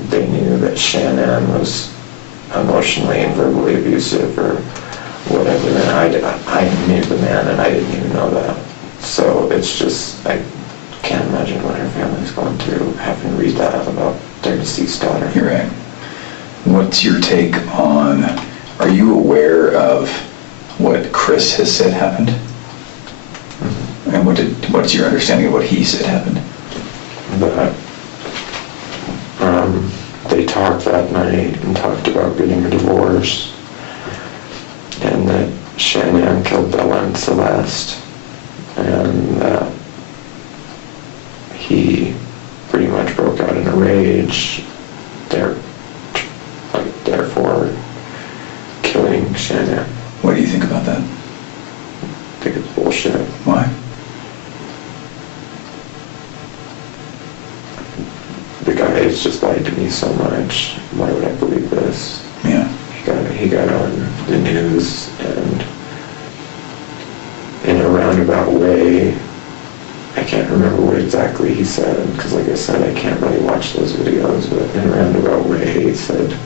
they knew that Shanann was emotionally and verbally abusive or whatever, and I knew the man and I didn't even know that. So it's just, I can't imagine what her family's going through having to read that about their deceased daughter. You're right. What's your take on, are you aware of what Chris has said happened? Mm-hmm. And what's your understanding of what he said happened? But they talked that night and talked about getting a divorce, and that Shanann killed Bella and Celeste, and that he pretty much broke out in a rage, therefore killing Shanann. What do you think about that? I think it's bullshit. Why? The guy has just lied to me so much. Why would I believe this? Yeah. He got on the news, and in a roundabout way, I can't remember what exactly he said, because like I said, I can't really watch those videos, but in a roundabout way, he said,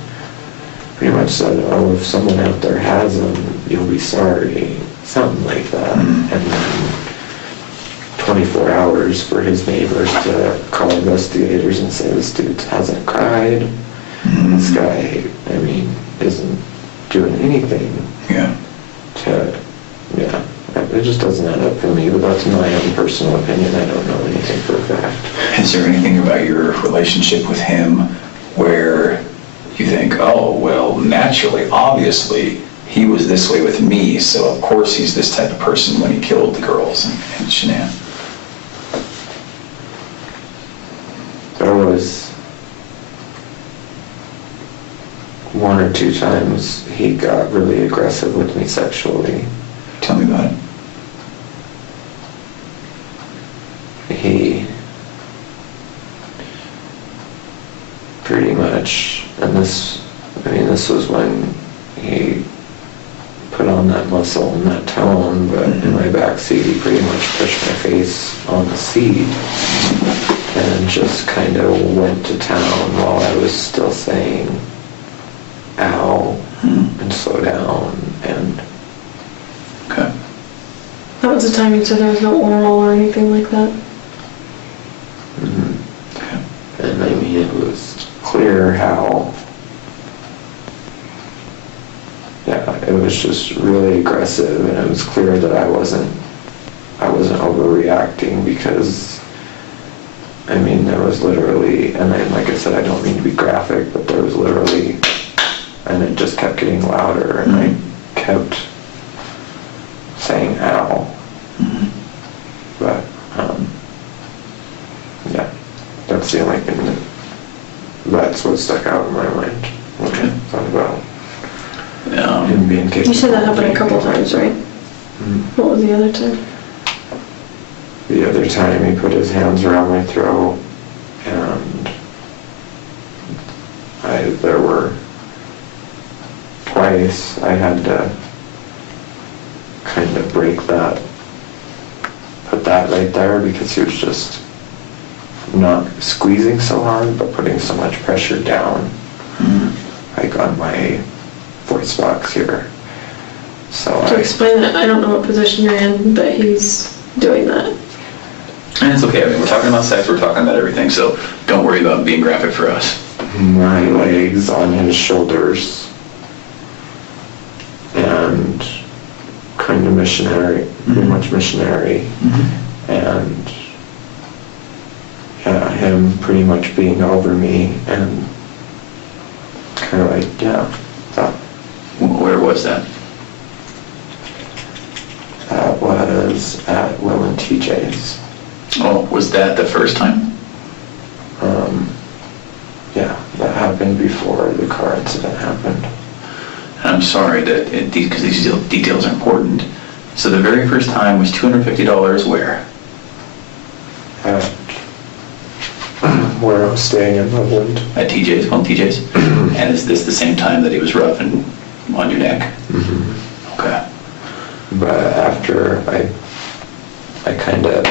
pretty much said, oh, if someone out there has them, you'll be sorry, something like that. Mm-hmm. And then 24 hours for his neighbors to call investigators and say this dude hasn't cried. Mm-hmm. This guy, I mean, isn't doing anything. Yeah. It just doesn't add up for me, but that's my own personal opinion. I don't know anything for a fact. Is there anything about your relationship with him where you think, oh, well, naturally, obviously, he was this way with me, so of course he's this type of person when he killed the girls and Shanann? There was one or two times he got really aggressive with me sexually. Tell me about it. He pretty much, and this was when he put on that muscle and that tone, but in my backseat he pretty much pushed my face on the seat and just kind of went to town while I was still saying ow and slow down. And Okay. That was the time you said there was no oral or anything like that? and I mean, it was clear how, it was just really aggressive, and it was clear that I wasn't overreacting, because I mean, there was literally, and like I said, I don't mean to be graphic, but there was literally, and it just kept getting louder, and I kept saying ow. But that's the only thing that's what stuck out in my mind when I thought about him being kicked. You said that happened a couple times, right? What was the other time? The other time he put his hands around my throat, and there were twice I had to kind of break that, put that right there, because he was just not squeezing so hard, but putting so much pressure down, like on my voice box here. So To explain that, I don't know what position you're in, but he's doing that. And it's okay, I mean, we're talking about sex, we're talking about everything, so don't worry about being graphic for us. my legs on his shoulders, and kind of missionary, pretty much missionary, and him pretty much being over me, and kind of like, that. Where was that? That was at Will and TJ's. Oh, was that the first time? That happened before the car incident happened. And I'm sorry that, because these details are important. So the very first time was $250 where? At where I'm staying in Loveland. At TJ's, well, TJ's. And is this the same time that he was rough and on your neck? Okay. But after I kind of,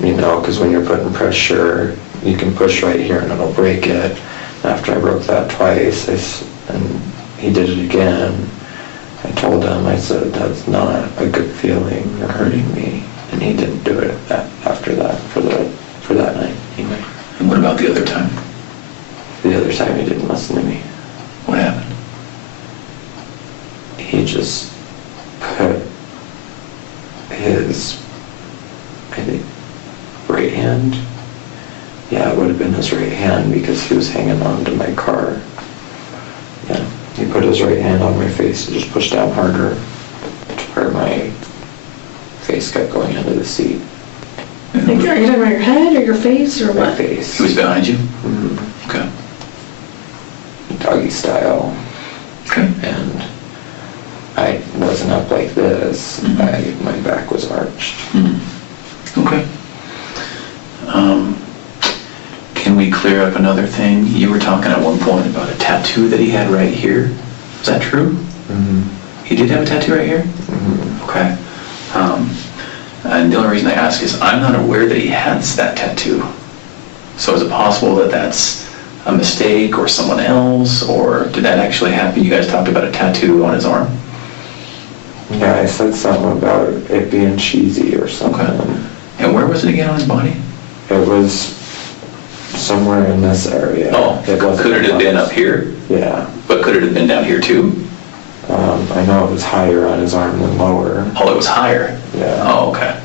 because when you're putting pressure, you can push right here and it'll break it. After I broke that twice, and he did it again, I told him, I said, that's not a good feeling, you're hurting me. And he didn't do it after that, for that night anyway. And what about the other time? The other time he didn't listen to me. What happened? He just put his, I think, right hand. Yeah, it would have been his right hand because he was hanging on to my car. Yeah, he put his right hand on my face and just pushed down harder to where my face kept going into the seat. Like, are you talking about your head or your face or My what? face. He was behind you? Mhm. Okay. Doggy style. Okay. And I wasn't up like this. My back was arched. Okay. Can we clear up another thing? You were talking at one point about a tattoo that he had right here. Is that true? Mm-hmm. He did have a tattoo right here? Mm-hmm. Okay. And the only reason I ask is I'm not aware that he has that tattoo. So is it possible that that's a mistake or someone else, or did that actually happen? You guys talked about a tattoo on his arm? Yeah, I said something about it being cheesy or something. Okay. And where was it again on his body? It was somewhere in this area. Oh, could it have been up here? Yeah. But could it have been down here too? I know it was higher on his arm than lower. Oh, it was higher? Yeah. Oh, okay.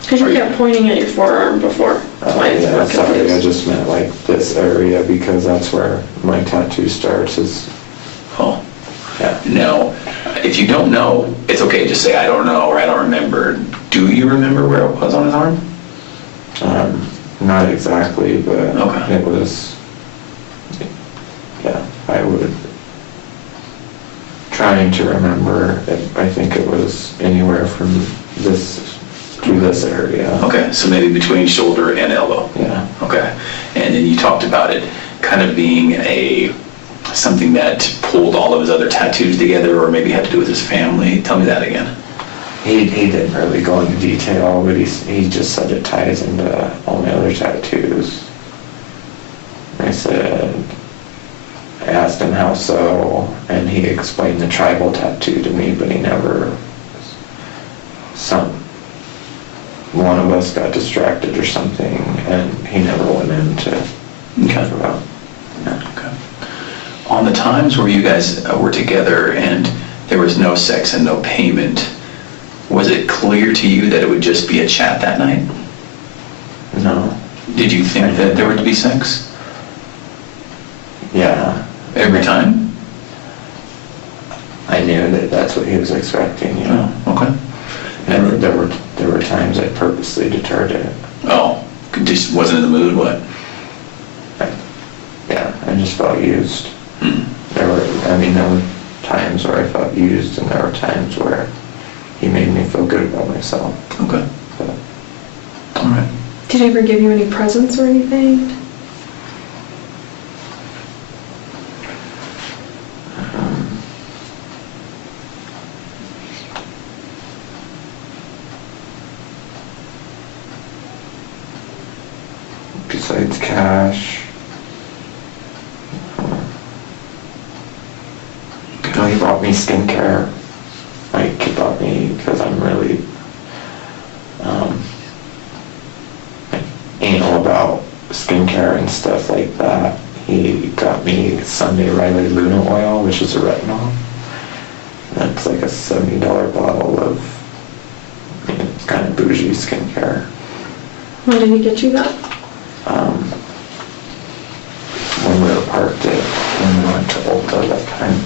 Because you kept pointing at your forearm before. That's why Yeah, I'm sorry, I confused. just meant like this area because that's where my tattoo starts is, Oh. yeah. No, if you don't know, it's okay, just say I don't know or I don't remember. Do you remember where it was on his arm? Not exactly, but Okay. it was, yeah, I would, trying to remember, I think it was anywhere from this to this area. Okay, so maybe between shoulder and elbow. Yeah. Okay, and then you talked about it kind of being something that pulled all of his other tattoos together or maybe had to do with his family. Tell me that again. He didn't really go into detail, but he just said it ties into all my other tattoos. I asked him how so, and he explained the tribal tattoo to me, but he never, one of us got distracted or something, and he never went into talk about. Yeah. Okay. On the times where you guys were together and there was no sex and no payment, was it clear to you that it would just be a chat that night? No. Did you think that there would be sex Yeah. every time? I knew that that's what he was expecting, you know. Oh, okay. And there were times I purposely deterred it. Oh, just wasn't in the mood, what? Yeah, I just felt used. There were times where I felt used, and there were times where he made me feel good about myself. Okay. But All right. Did he ever give you any presents or anything? besides cash, he bought me skincare. Like, he bought me, because I'm really anal about skincare and stuff like that. He got me Sunday Riley Luna oil, which is a retinol. That's like a $70 bottle of, it's kind of bougie skincare. When did he get you that? When we were parked when we went to Bolte that time.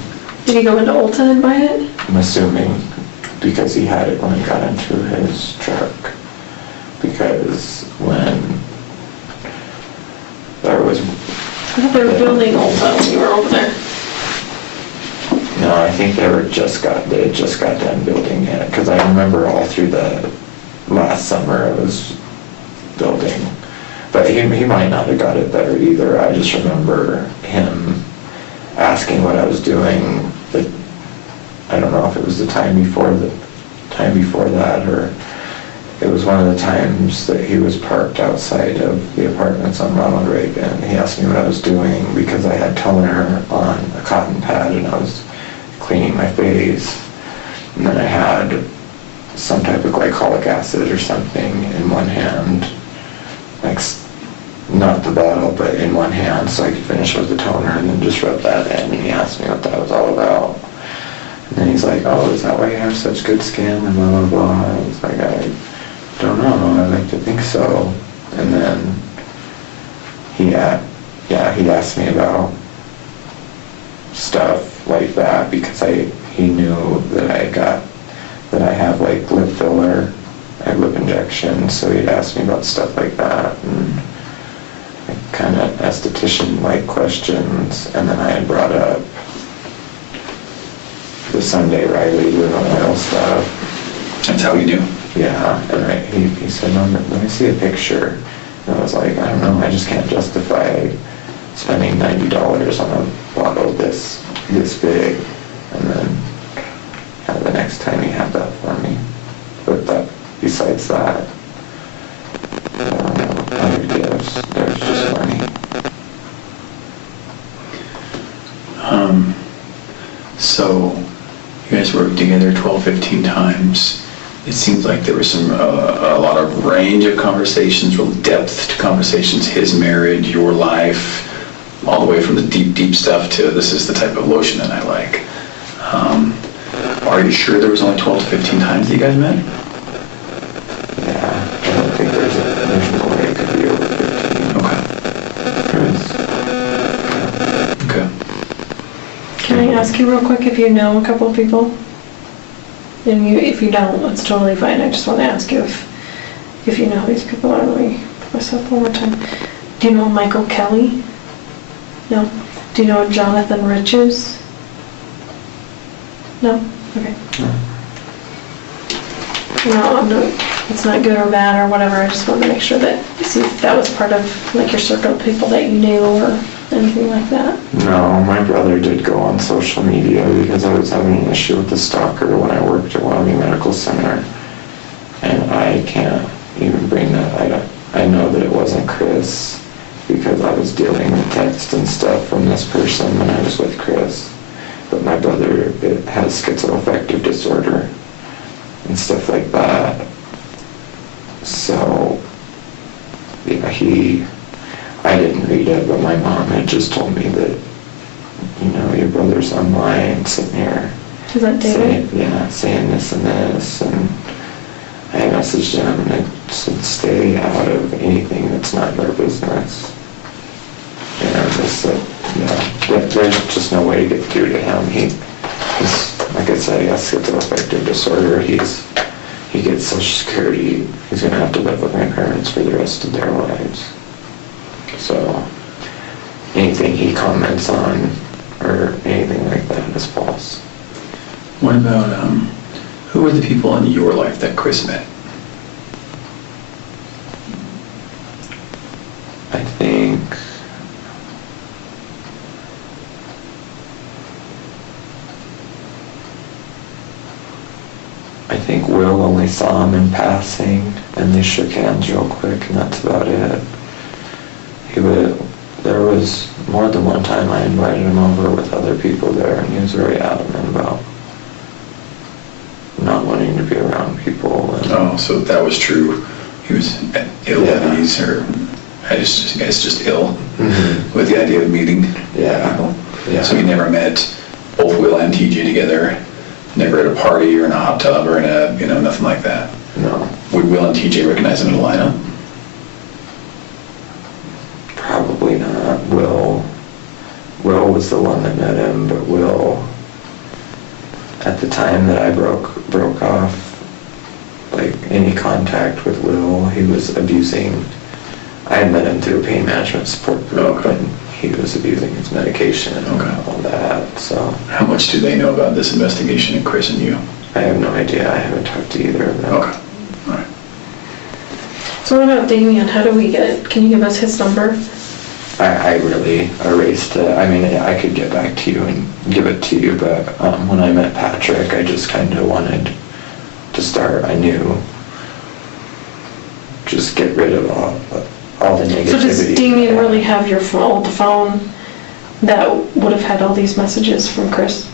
Did he go into Ulta and buy it? I'm assuming because he had it when he got into his truck. Because when there was... I thought they were building Ulta when you were over there. No, I think they had just got done building it. Because I remember all through the last summer it was building. But he might not have got it there either. I just remember him asking what I was doing. But I don't know if it was the time before that, or it was one of the times that he was parked outside of the apartments on Ronald Reagan. He asked me what I was doing because I had toner on a cotton pad and I was cleaning my face. And then I had some type of glycolic acid or something in one hand, like not the bottle, but in one hand, so I could finish with the toner and then just rub that in. And he asked me what that was all about. And then he's like, "Oh, is that why you have such good skin?" And blah, blah, blah. I was like, "I don't know, I like to think so." And then he asked me about stuff like that because he knew that I have like lip filler, I have lip injections, so he'd ask me about stuff like that and kind of esthetician-like questions. And then I had brought up the Sunday Riley oil stuff. That's how he knew. Yeah, and he said, "No, let me see a picture." And I was like, "I don't know, I just can't justify spending $90 on a bottle this big." And then the next time he had that for me. But besides that, other gifts, there's just money. So you guys worked together 12, 15 times. It seems like there was a lot of range of conversations, real depth to conversations, his marriage, your life, all the way from the deep, deep stuff to this is the type of lotion that I like. Are you sure there was only 12 to 15 times that you guys met? Yeah, I don't think there's no way it could be over 15. Okay. Can I ask you real quick if you know a couple of people? And if you don't, that's totally fine. I just want to ask you if you know these people. Let me put myself one more time. Do you know Michael Kelly? No. Do you know Jonathan Riches? No? Okay. No, it's not good or bad or whatever. I just wanted to make sure that, see if that was part of like your circle of people that you knew or anything like that. No, my brother did go on social media because I was having an issue with the stalker when I worked at Wyoming Medical Center. And I can't even bring that. I know that it wasn't Chris because I was dealing with text and stuff from this person when I was with Chris. But my brother has schizoaffective disorder and stuff like that. So, yeah, I didn't read it, but my mom had just told me that, your brother's online sitting here. Is that David? Saying this and this, and I messaged him and I said, "Stay out of anything that's not your business." There's just no way to get through to him. He's, like I said, he has schizoaffective disorder. He gets Social Security. He's gonna have to live with my parents for the rest of their lives. So anything he comments on or anything like that is false. What about, who were the people in your life that Chris met? I think Will only saw him in passing, and they shook hands real quick, and that's about it. There was more than one time I invited him over with other people there, and he was very adamant about not wanting to be around people. Oh, so that was true. He was ill at ease, or it's just ill with the idea of meeting people. Yeah. So he never met both Will and TJ together. Never at a party or in a hot tub or in a, nothing like that. No. Would Will and TJ recognize him in a lineup? Probably not. Will was the one that met him, but Will, at the time that I broke off, like, any contact with Will, he was abusing. I had met him through a pain management support group, and he was abusing his medication and all that, so. How much do they know about this investigation and Chris and you? I have no idea. I haven't talked to either of them. Okay, all right. So what about Damien? How do we can you give us his number? I really erased it. I mean, I could get back to you and give it to you, but when I met Patrick, I just kind of wanted to start. I knew just get rid of all the negativity. So does Damien really have your phone, the phone that would have had all these messages from Chris?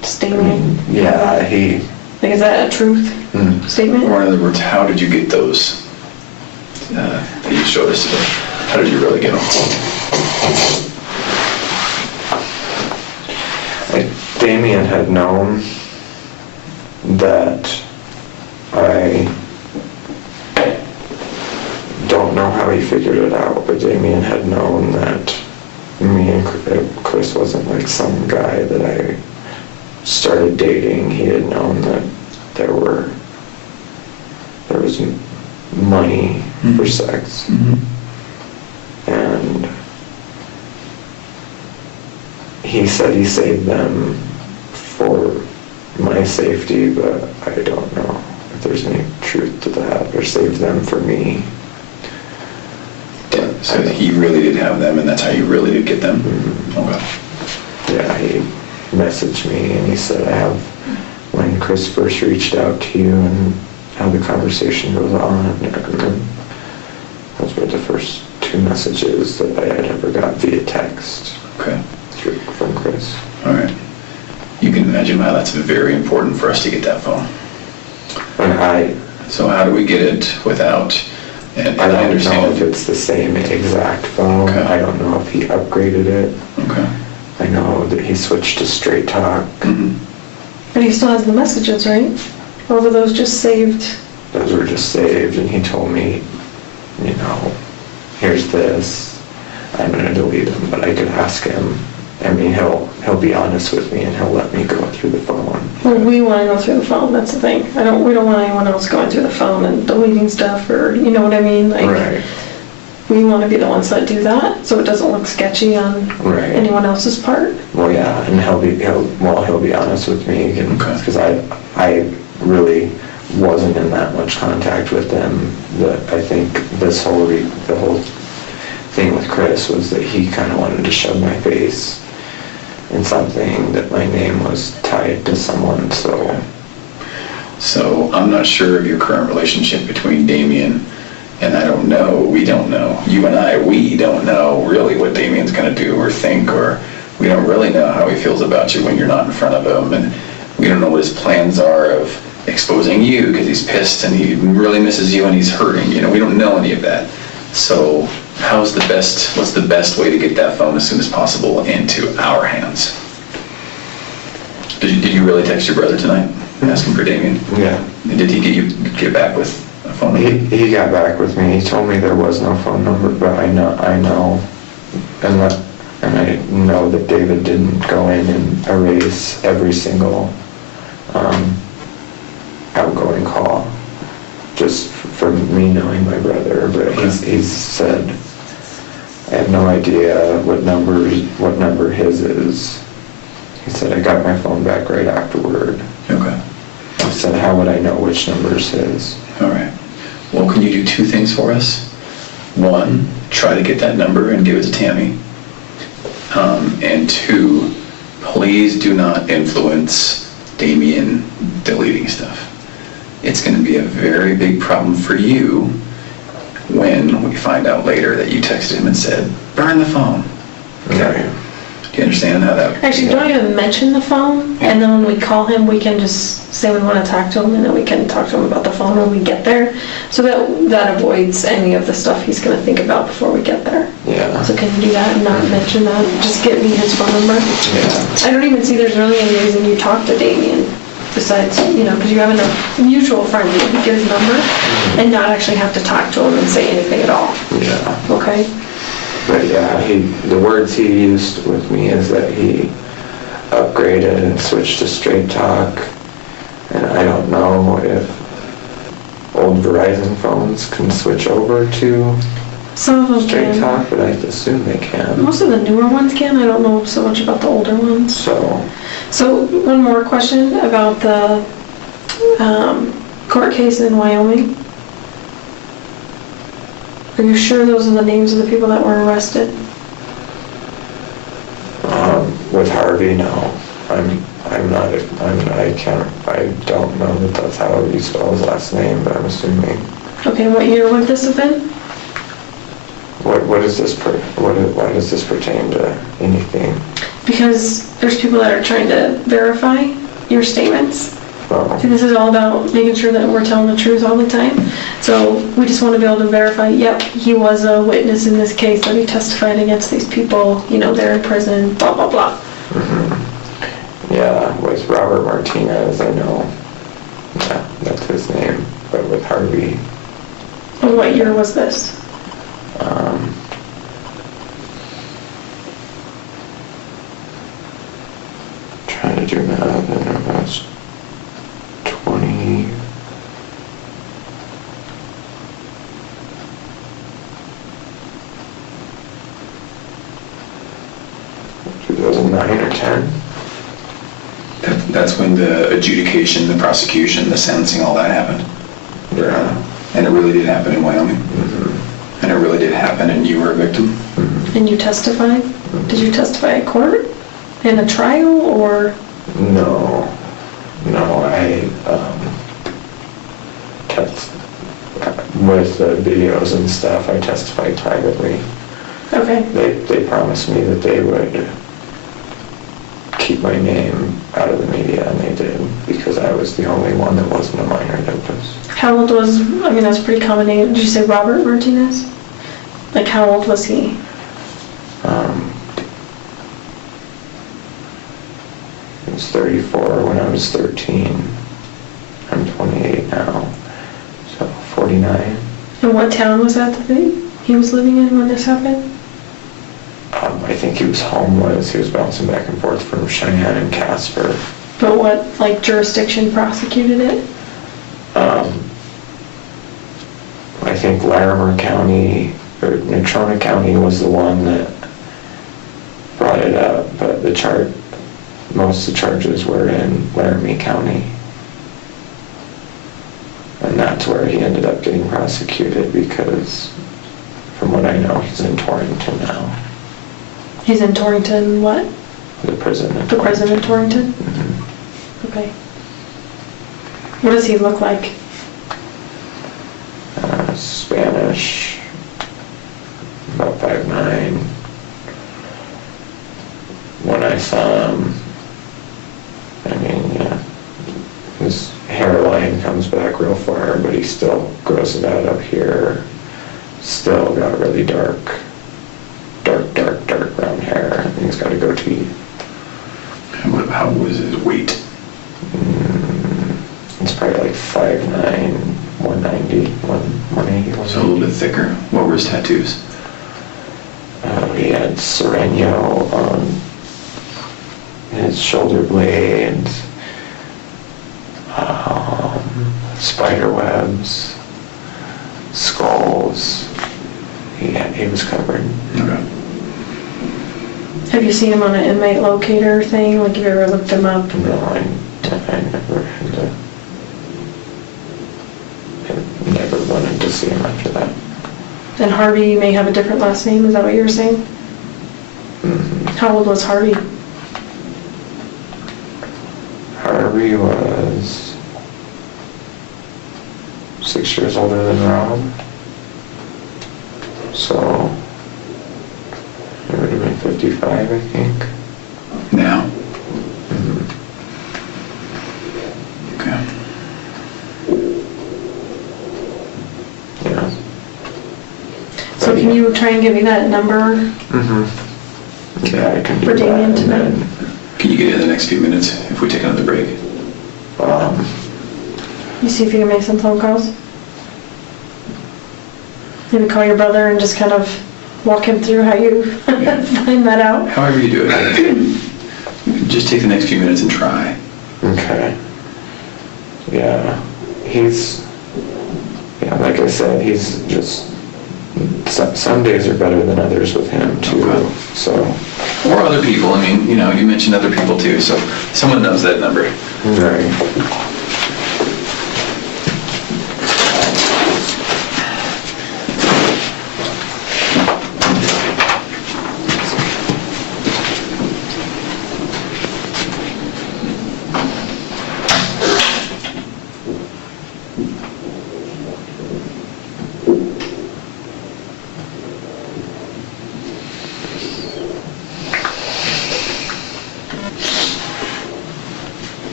Does Damien? Yeah, he... Like, is that a truth statement? Or in other words, how did you get those that you showed us today? How did you really get them? Damien had known that I don't know how he figured it out, but Damien had known that me and Chris wasn't like some guy that I started dating. He had known that there was money for sex. And he said he saved them for my safety, but I don't know if there's any truth to that, or saved them for me. So he really did have them, and that's how you really did get them? Okay. Yeah, he messaged me and he said, when Chris first reached out to you and how the conversation goes on, and then those were the first 2 messages that I had ever got via text. Okay. From Chris. All right. You can imagine how that's very important for us to get that phone. So how do we get it without... And I don't understand know if it's the same exact phone. Okay. I don't know if he upgraded it. Okay. I know that he switched to Straight Talk. But he still has the messages, right? Or were those just saved? Those were just saved, and he told me, here's this. I'm gonna delete them, but I could ask him. I mean, he'll be honest with me, and he'll let me go through the phone. Well, we want to go through the phone, that's the thing. We don't want anyone else going through the phone and deleting stuff, or, you know what I mean? Like, Right. We want to be the ones that do that, so it doesn't look sketchy on anyone else's part. Well, yeah, and he'll be honest with me, because I really wasn't in that much contact with them. I think the whole thing with Chris was that he kind of wanted to shove my face in something that my name was tied to someone, so... So I'm not sure of your current relationship between Damien, and we don't know. You and I, we don't know really what Damien's gonna do or think, or we don't really know how he feels about you when you're not in front of him, and we don't know what his plans are of exposing you because he's pissed and he really misses you and he's hurting. We don't know any of that. So what's the best way to get that phone as soon as possible into our hands? Did you really text your brother tonight and ask him for Damien? Yeah. And did he get back with a phone number? He got back with me. He told me there was no phone number, but I know, and I know that David didn't go in and erase every single outgoing call, just from me knowing my brother. But he's said, I have no idea what number his is. He said, I got my phone back right afterward. Okay. I said, how would I know which number is his? All right. Well, can you do 2 things for us? 1, try to get that number and give it to Tammy. And 2, please do not influence Damien deleting stuff. It's going to be a very big problem for you when we find out later that you texted him and said, burn the phone. Okay. Do you understand how that... Actually, don't even mention the phone, and then when we call him, we can just say we want to talk to him, and then we can talk to him about the phone when we get there, so that avoids any of the stuff he's going to think about before we get there. Yeah. So can you do that and not mention that? Just get me his phone number? Yeah. I don't even see there's really any reason you talk to Damien, besides, because you have a mutual friend, you can get his number and not actually have to talk to him and say anything at all. Yeah. Okay? But yeah, the words he used with me is that he upgraded and switched to Straight Talk, and I don't know if old Verizon phones can switch over to Some of them Straight can. Talk, but I assume they can. Most of the newer ones can. I don't know so much about the older ones. So one more question about the court case in Wyoming. Are you sure those are the names of the people that were arrested? With Harvey, no. I don't know that that's how you spell his last name, but I'm assuming. Okay, what year would this have been? What is this, why does this pertain to anything? Because there's people that are trying to verify your statements. Well, See, this is all about making sure that we're telling the truth all the time. So we just want to be able to verify, yep, he was a witness in this case, that he testified against these people, you know, they're in prison, blah, blah, blah. yeah, with Robert Martinez, I know. Yeah, that's his name. But with Harvey, And what year was this? trying to do math, and that's 20. $2009 or 10. That's when the adjudication, the prosecution, the sentencing, all that happened. Yeah. And it really did happen in Wyoming. And it really did happen, and you were a victim. And you testified? Did you testify at court? In a trial, or? No, I with the videos and stuff, I testified privately. Okay. They promised me that they would keep my name out of the media, and they did, because I was the only one that wasn't a minor that was. How old was, I mean, that's a pretty common name. Did you say Robert Martinez? Like, how old was he? He was 34 when I was 13. I'm 28 now, so 49. And what town was that he was living in when this happened? I think he was homeless. He was bouncing back and forth from Cheyenne and Casper. But what, like, jurisdiction prosecuted it? I think Larimer County, or Natrona County was the one that brought it up, but most of the charges were in Laramie County. And that's where he ended up getting prosecuted, because from what I know, he's in Torrington now. He's in Torrington, what? The prison. The prison in Torrington? Mm-hmm. Okay. What does he look like? Spanish, about 5'9". When I saw him, I mean, yeah, his hairline comes back real far, but he still grows it out up here. Still got really dark brown hair, and he's got a goatee. How was his weight? It's probably like 5'9", 190, 180. So a little bit thicker. What were his tattoos? He had Sereno on his shoulder blade, spider webs, skulls. He was covered. Okay. Have you seen him on an inmate locator thing? Like, have you ever looked him up? No, I never had to. I never wanted to see him after that. And Harvey may have a different last name, is that what you were saying? Mm-hmm. How old was Harvey? Harvey was 6 years older than Rob. So, he would have been 55, I think. Now? Mm-hmm. Okay. Yeah. So can you try and give me that number? Mm-hmm. Yeah, I can do For that. Damien And tonight? then, Can you get it in the next few minutes if we take another break? You see if you can make some phone calls? Maybe call your brother and just kind of walk him through how you find that out? However you do it. Just take the next few minutes and try. okay. Yeah, like I said, he's just, some days are better than others with him too, Okay. so. Or other people. I mean, you know, you mentioned other people too, so someone knows that number. Right.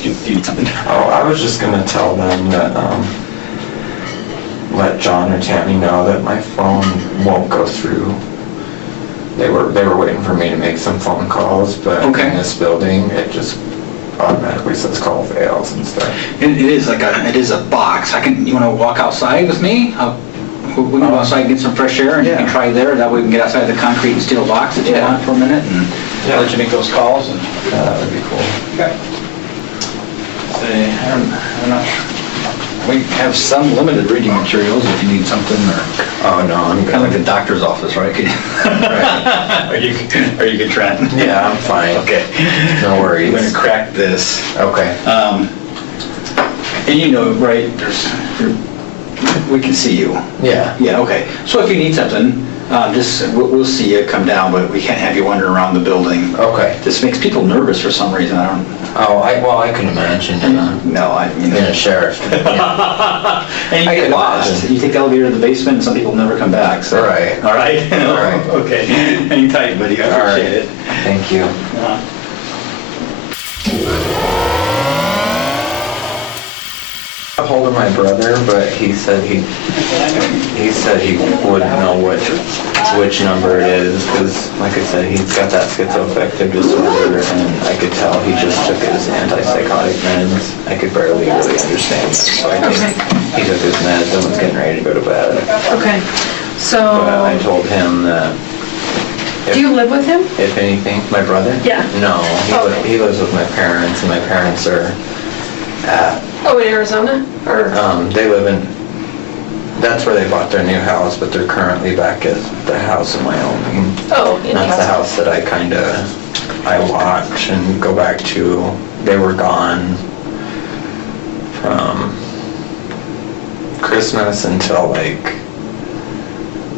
You need something? Oh, I was just gonna tell them that, let John or Tammy know that my phone won't go through. They were waiting for me to make some phone calls, but Okay. in this building, it just automatically says call fails and stuff. It is it is a box. You want to walk outside with me? We can go outside and get some fresh air, and you can Yeah. try there. That way we can get outside the concrete and steel box if you Yeah. want for a minute, and Yeah. let you make those calls. And That would be cool. okay. I'm not. We have some limited reading materials if you need something, or Oh, no, I'm kind of like the good. doctor's office, right? Are you good, Trent? Yeah, I'm fine. Okay. No We're worries. gonna crack this. Okay. And you know, right? We can see you. Yeah. Yeah, okay. So if you need something, we'll see you come down, but we can't have you wandering around the building. Okay. This makes people nervous for some reason. I don't. Oh, I can imagine No, being a sheriff. Yeah. And you I get can lost. imagine. You take the elevator to the basement, and some people never come back. So. Right. All right. All right. Okay. Hang tight, buddy. I All right. appreciate it. Thank you. I got hold of my brother, but he said he wouldn't know which number it is, because like I said, he's got that schizoaffective disorder, and I could tell he just took his antipsychotic meds. I could barely really understand that, so I think he took his meds and was getting ready to go to bed. Okay, But I so, told him that do you live with him? if anything, my brother? Yeah. No, Okay. he lives with my parents, and my parents are at, Oh, in Arizona? Or, they live in, that's where they bought their new house, but they're currently back at the house in Wyoming. oh, in That's the Castle. house that I watch and go back to. They were gone from Christmas until like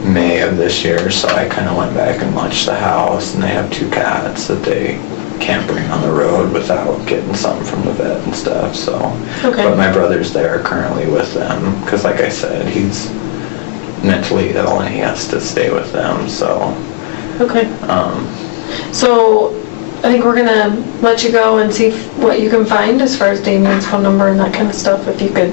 May of this year, so I kind of went back and watched the house, and they have 2 cats that they can't bring on the road without getting some from the vet and stuff, so. Okay. But my brother's there currently with them, because like I said, he's mentally ill and he has to stay with them, so. Okay. So, I think we're gonna let you go and see what you can find as far as Damien's phone number and that kind of stuff. If you could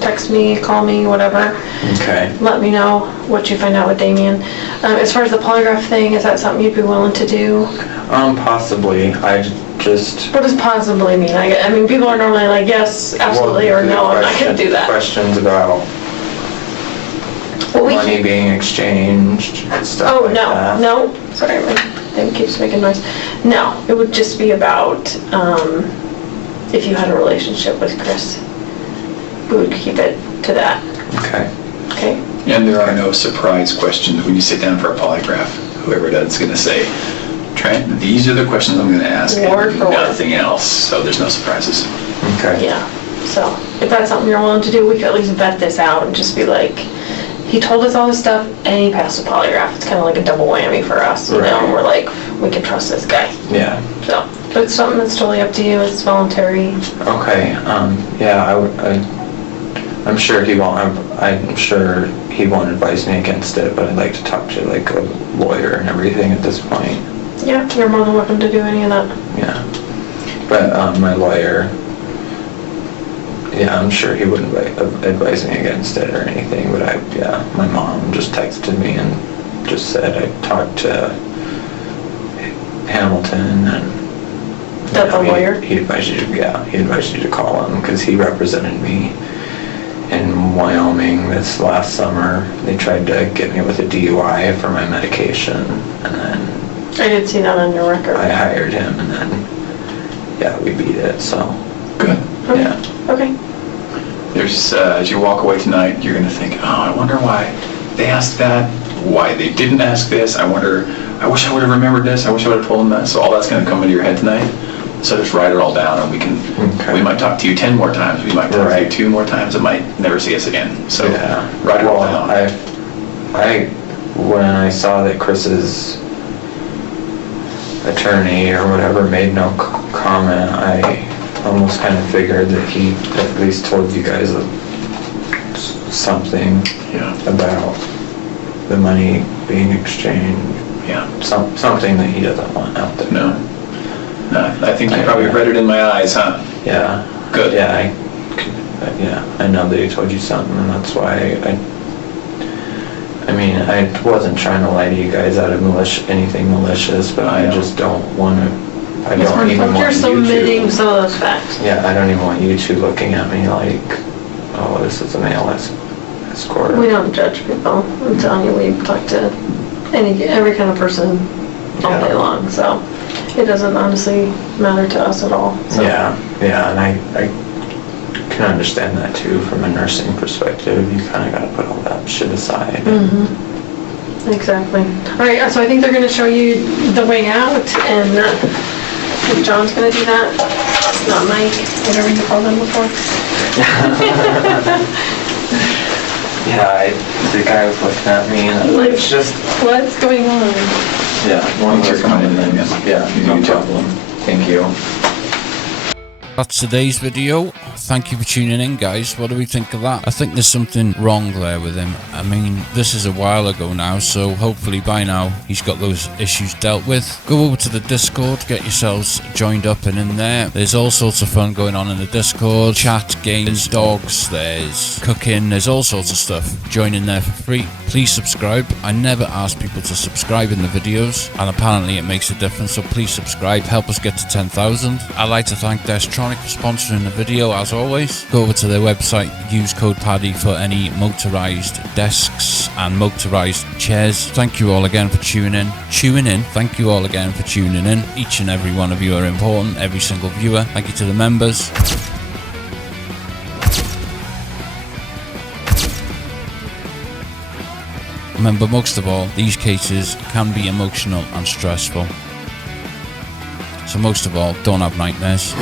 text me, call me, whatever. Okay. Let me know what you find out with Damien. As far as the polygraph thing, is that something you'd be willing to do? Possibly. I just. What does possibly mean? I mean, people are normally like, yes, absolutely, or no, I'm not gonna do that. Questions about Well, we money being exchanged, stuff Oh, like that. no, sorry, my thing keeps making noise. No, it would just be about, if you had a relationship with Chris. We would keep it to that, Okay. okay? And there are no surprise questions when you sit down for a polygraph. Whoever does is going to say, Trent, these are the questions I'm going to ask, Word and for word. nothing else. So there's no surprises. Okay. Yeah, so if that's something you're willing to do, we could at least vet this out and just be like, he told us all this stuff and he passed the polygraph. It's kind of like a double whammy for us, you know? Right. And we're like, we can trust this guy. Yeah. So, but it's something that's totally up to you. It's voluntary. Okay. Yeah. I'm sure he won't. I'm sure he won't advise me against it, but I'd like to talk to like a lawyer and everything at this point. Yeah, you're more than welcome to do any of that. Yeah. But my lawyer. Yeah, I'm sure he wouldn't advise me against it or anything, but my mom just texted me and just said I talked to Hamilton and... That's a lawyer? He advised you to call him, because he represented me in Wyoming this last summer. They tried to get me with a DUI for my medication, and then I did see that on your record. I hired him, and then, we beat it, so, Good. Okay. yeah. Okay. There's, as you walk away tonight, you're going to think, oh, I wonder why they asked that, why they didn't ask this. I wish I would have remembered this. I wish I would have told them that. So all that's going to come into your head tonight. So just write it all down, and we might talk to you 10 more times. We might talk to you 2 more times. It might never see us again. So write it all down. when I saw that Chris's attorney or whatever made no comment, I almost kind of figured that he at least told you guys something Yeah. about the money being exchanged. Yeah. Something that he doesn't want out there. No. I think you probably read it in my eyes, huh? Yeah. Good. Yeah, I know that he told you something, and that's why I mean, I wasn't trying to lie to you guys out of anything malicious, but I just don't want to, I don't even want You're you submitting to. some of those facts. Yeah, I don't even want you two looking at me like, oh, this is a male escort. We don't judge people. I'm telling you, we talk to every kind of person all day long, so it doesn't honestly matter to us at all. So. Yeah, and I can understand that too from a nursing perspective. You kind of got to put all that shit aside. Mm-hmm. Exactly. All right, so I think they're going to show you the way out, and I think John's going to do that. Not Mike, whatever you called him before. Yeah, the guy was looking at me, and it's just... What's going on? Yeah, one Thanks was for coming in coming then. in. Yeah, You no do too. problem. Thank you. That's today's video. Thank you for tuning in, guys. What do we think of that? I think there's something wrong there with him. I mean, this is a while ago now, so hopefully by now he's got those issues dealt with. Go over to the Discord, get yourselves joined up and in there. There's all sorts of fun going on in the Discord. Chat, games, dogs, there's cooking, there's all sorts of stuff. Join in there for free. Please subscribe. I never ask people to subscribe in the videos, and apparently it makes a difference, so please subscribe. Help us get to 10,000. I'd like to thank Destronic for sponsoring the video, as always. Go over to their website, use code PADDY for any motorized desks and motorized chairs. Thank you all again for tuning in. Thank you all again for tuning in. Each and every one of you are important, every single viewer. Thank you to the members. Remember, most of all, these cases can be emotional and stressful. So most of all, don't have nightmares.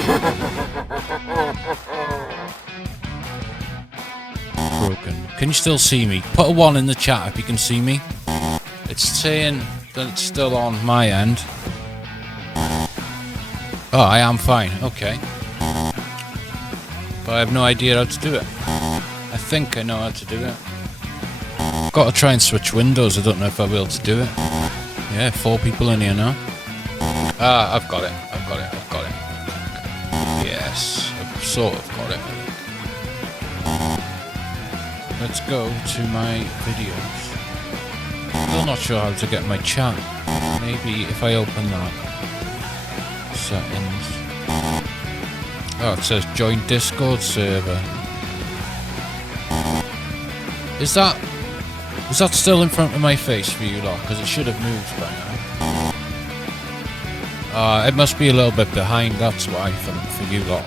Broken. Can you still see me? Put a 1 in the chat if you can see me. It's saying that it's still on my end. Oh, I am fine. Okay. But I have no idea how to do it. I think I know how to do it. Got to try and switch windows. I don't know if I'll be able to do it. Yeah, 4 people in here now. Ah, I've got it. Yes, I've sort of got it. Let's go to my videos. Still not sure how to get my chat. Maybe if I open that. Settings. Oh, it says join Discord server. Is that still in front of my face for you lot? Because it should have moved by now. It must be a little bit behind, that's why, for you lot.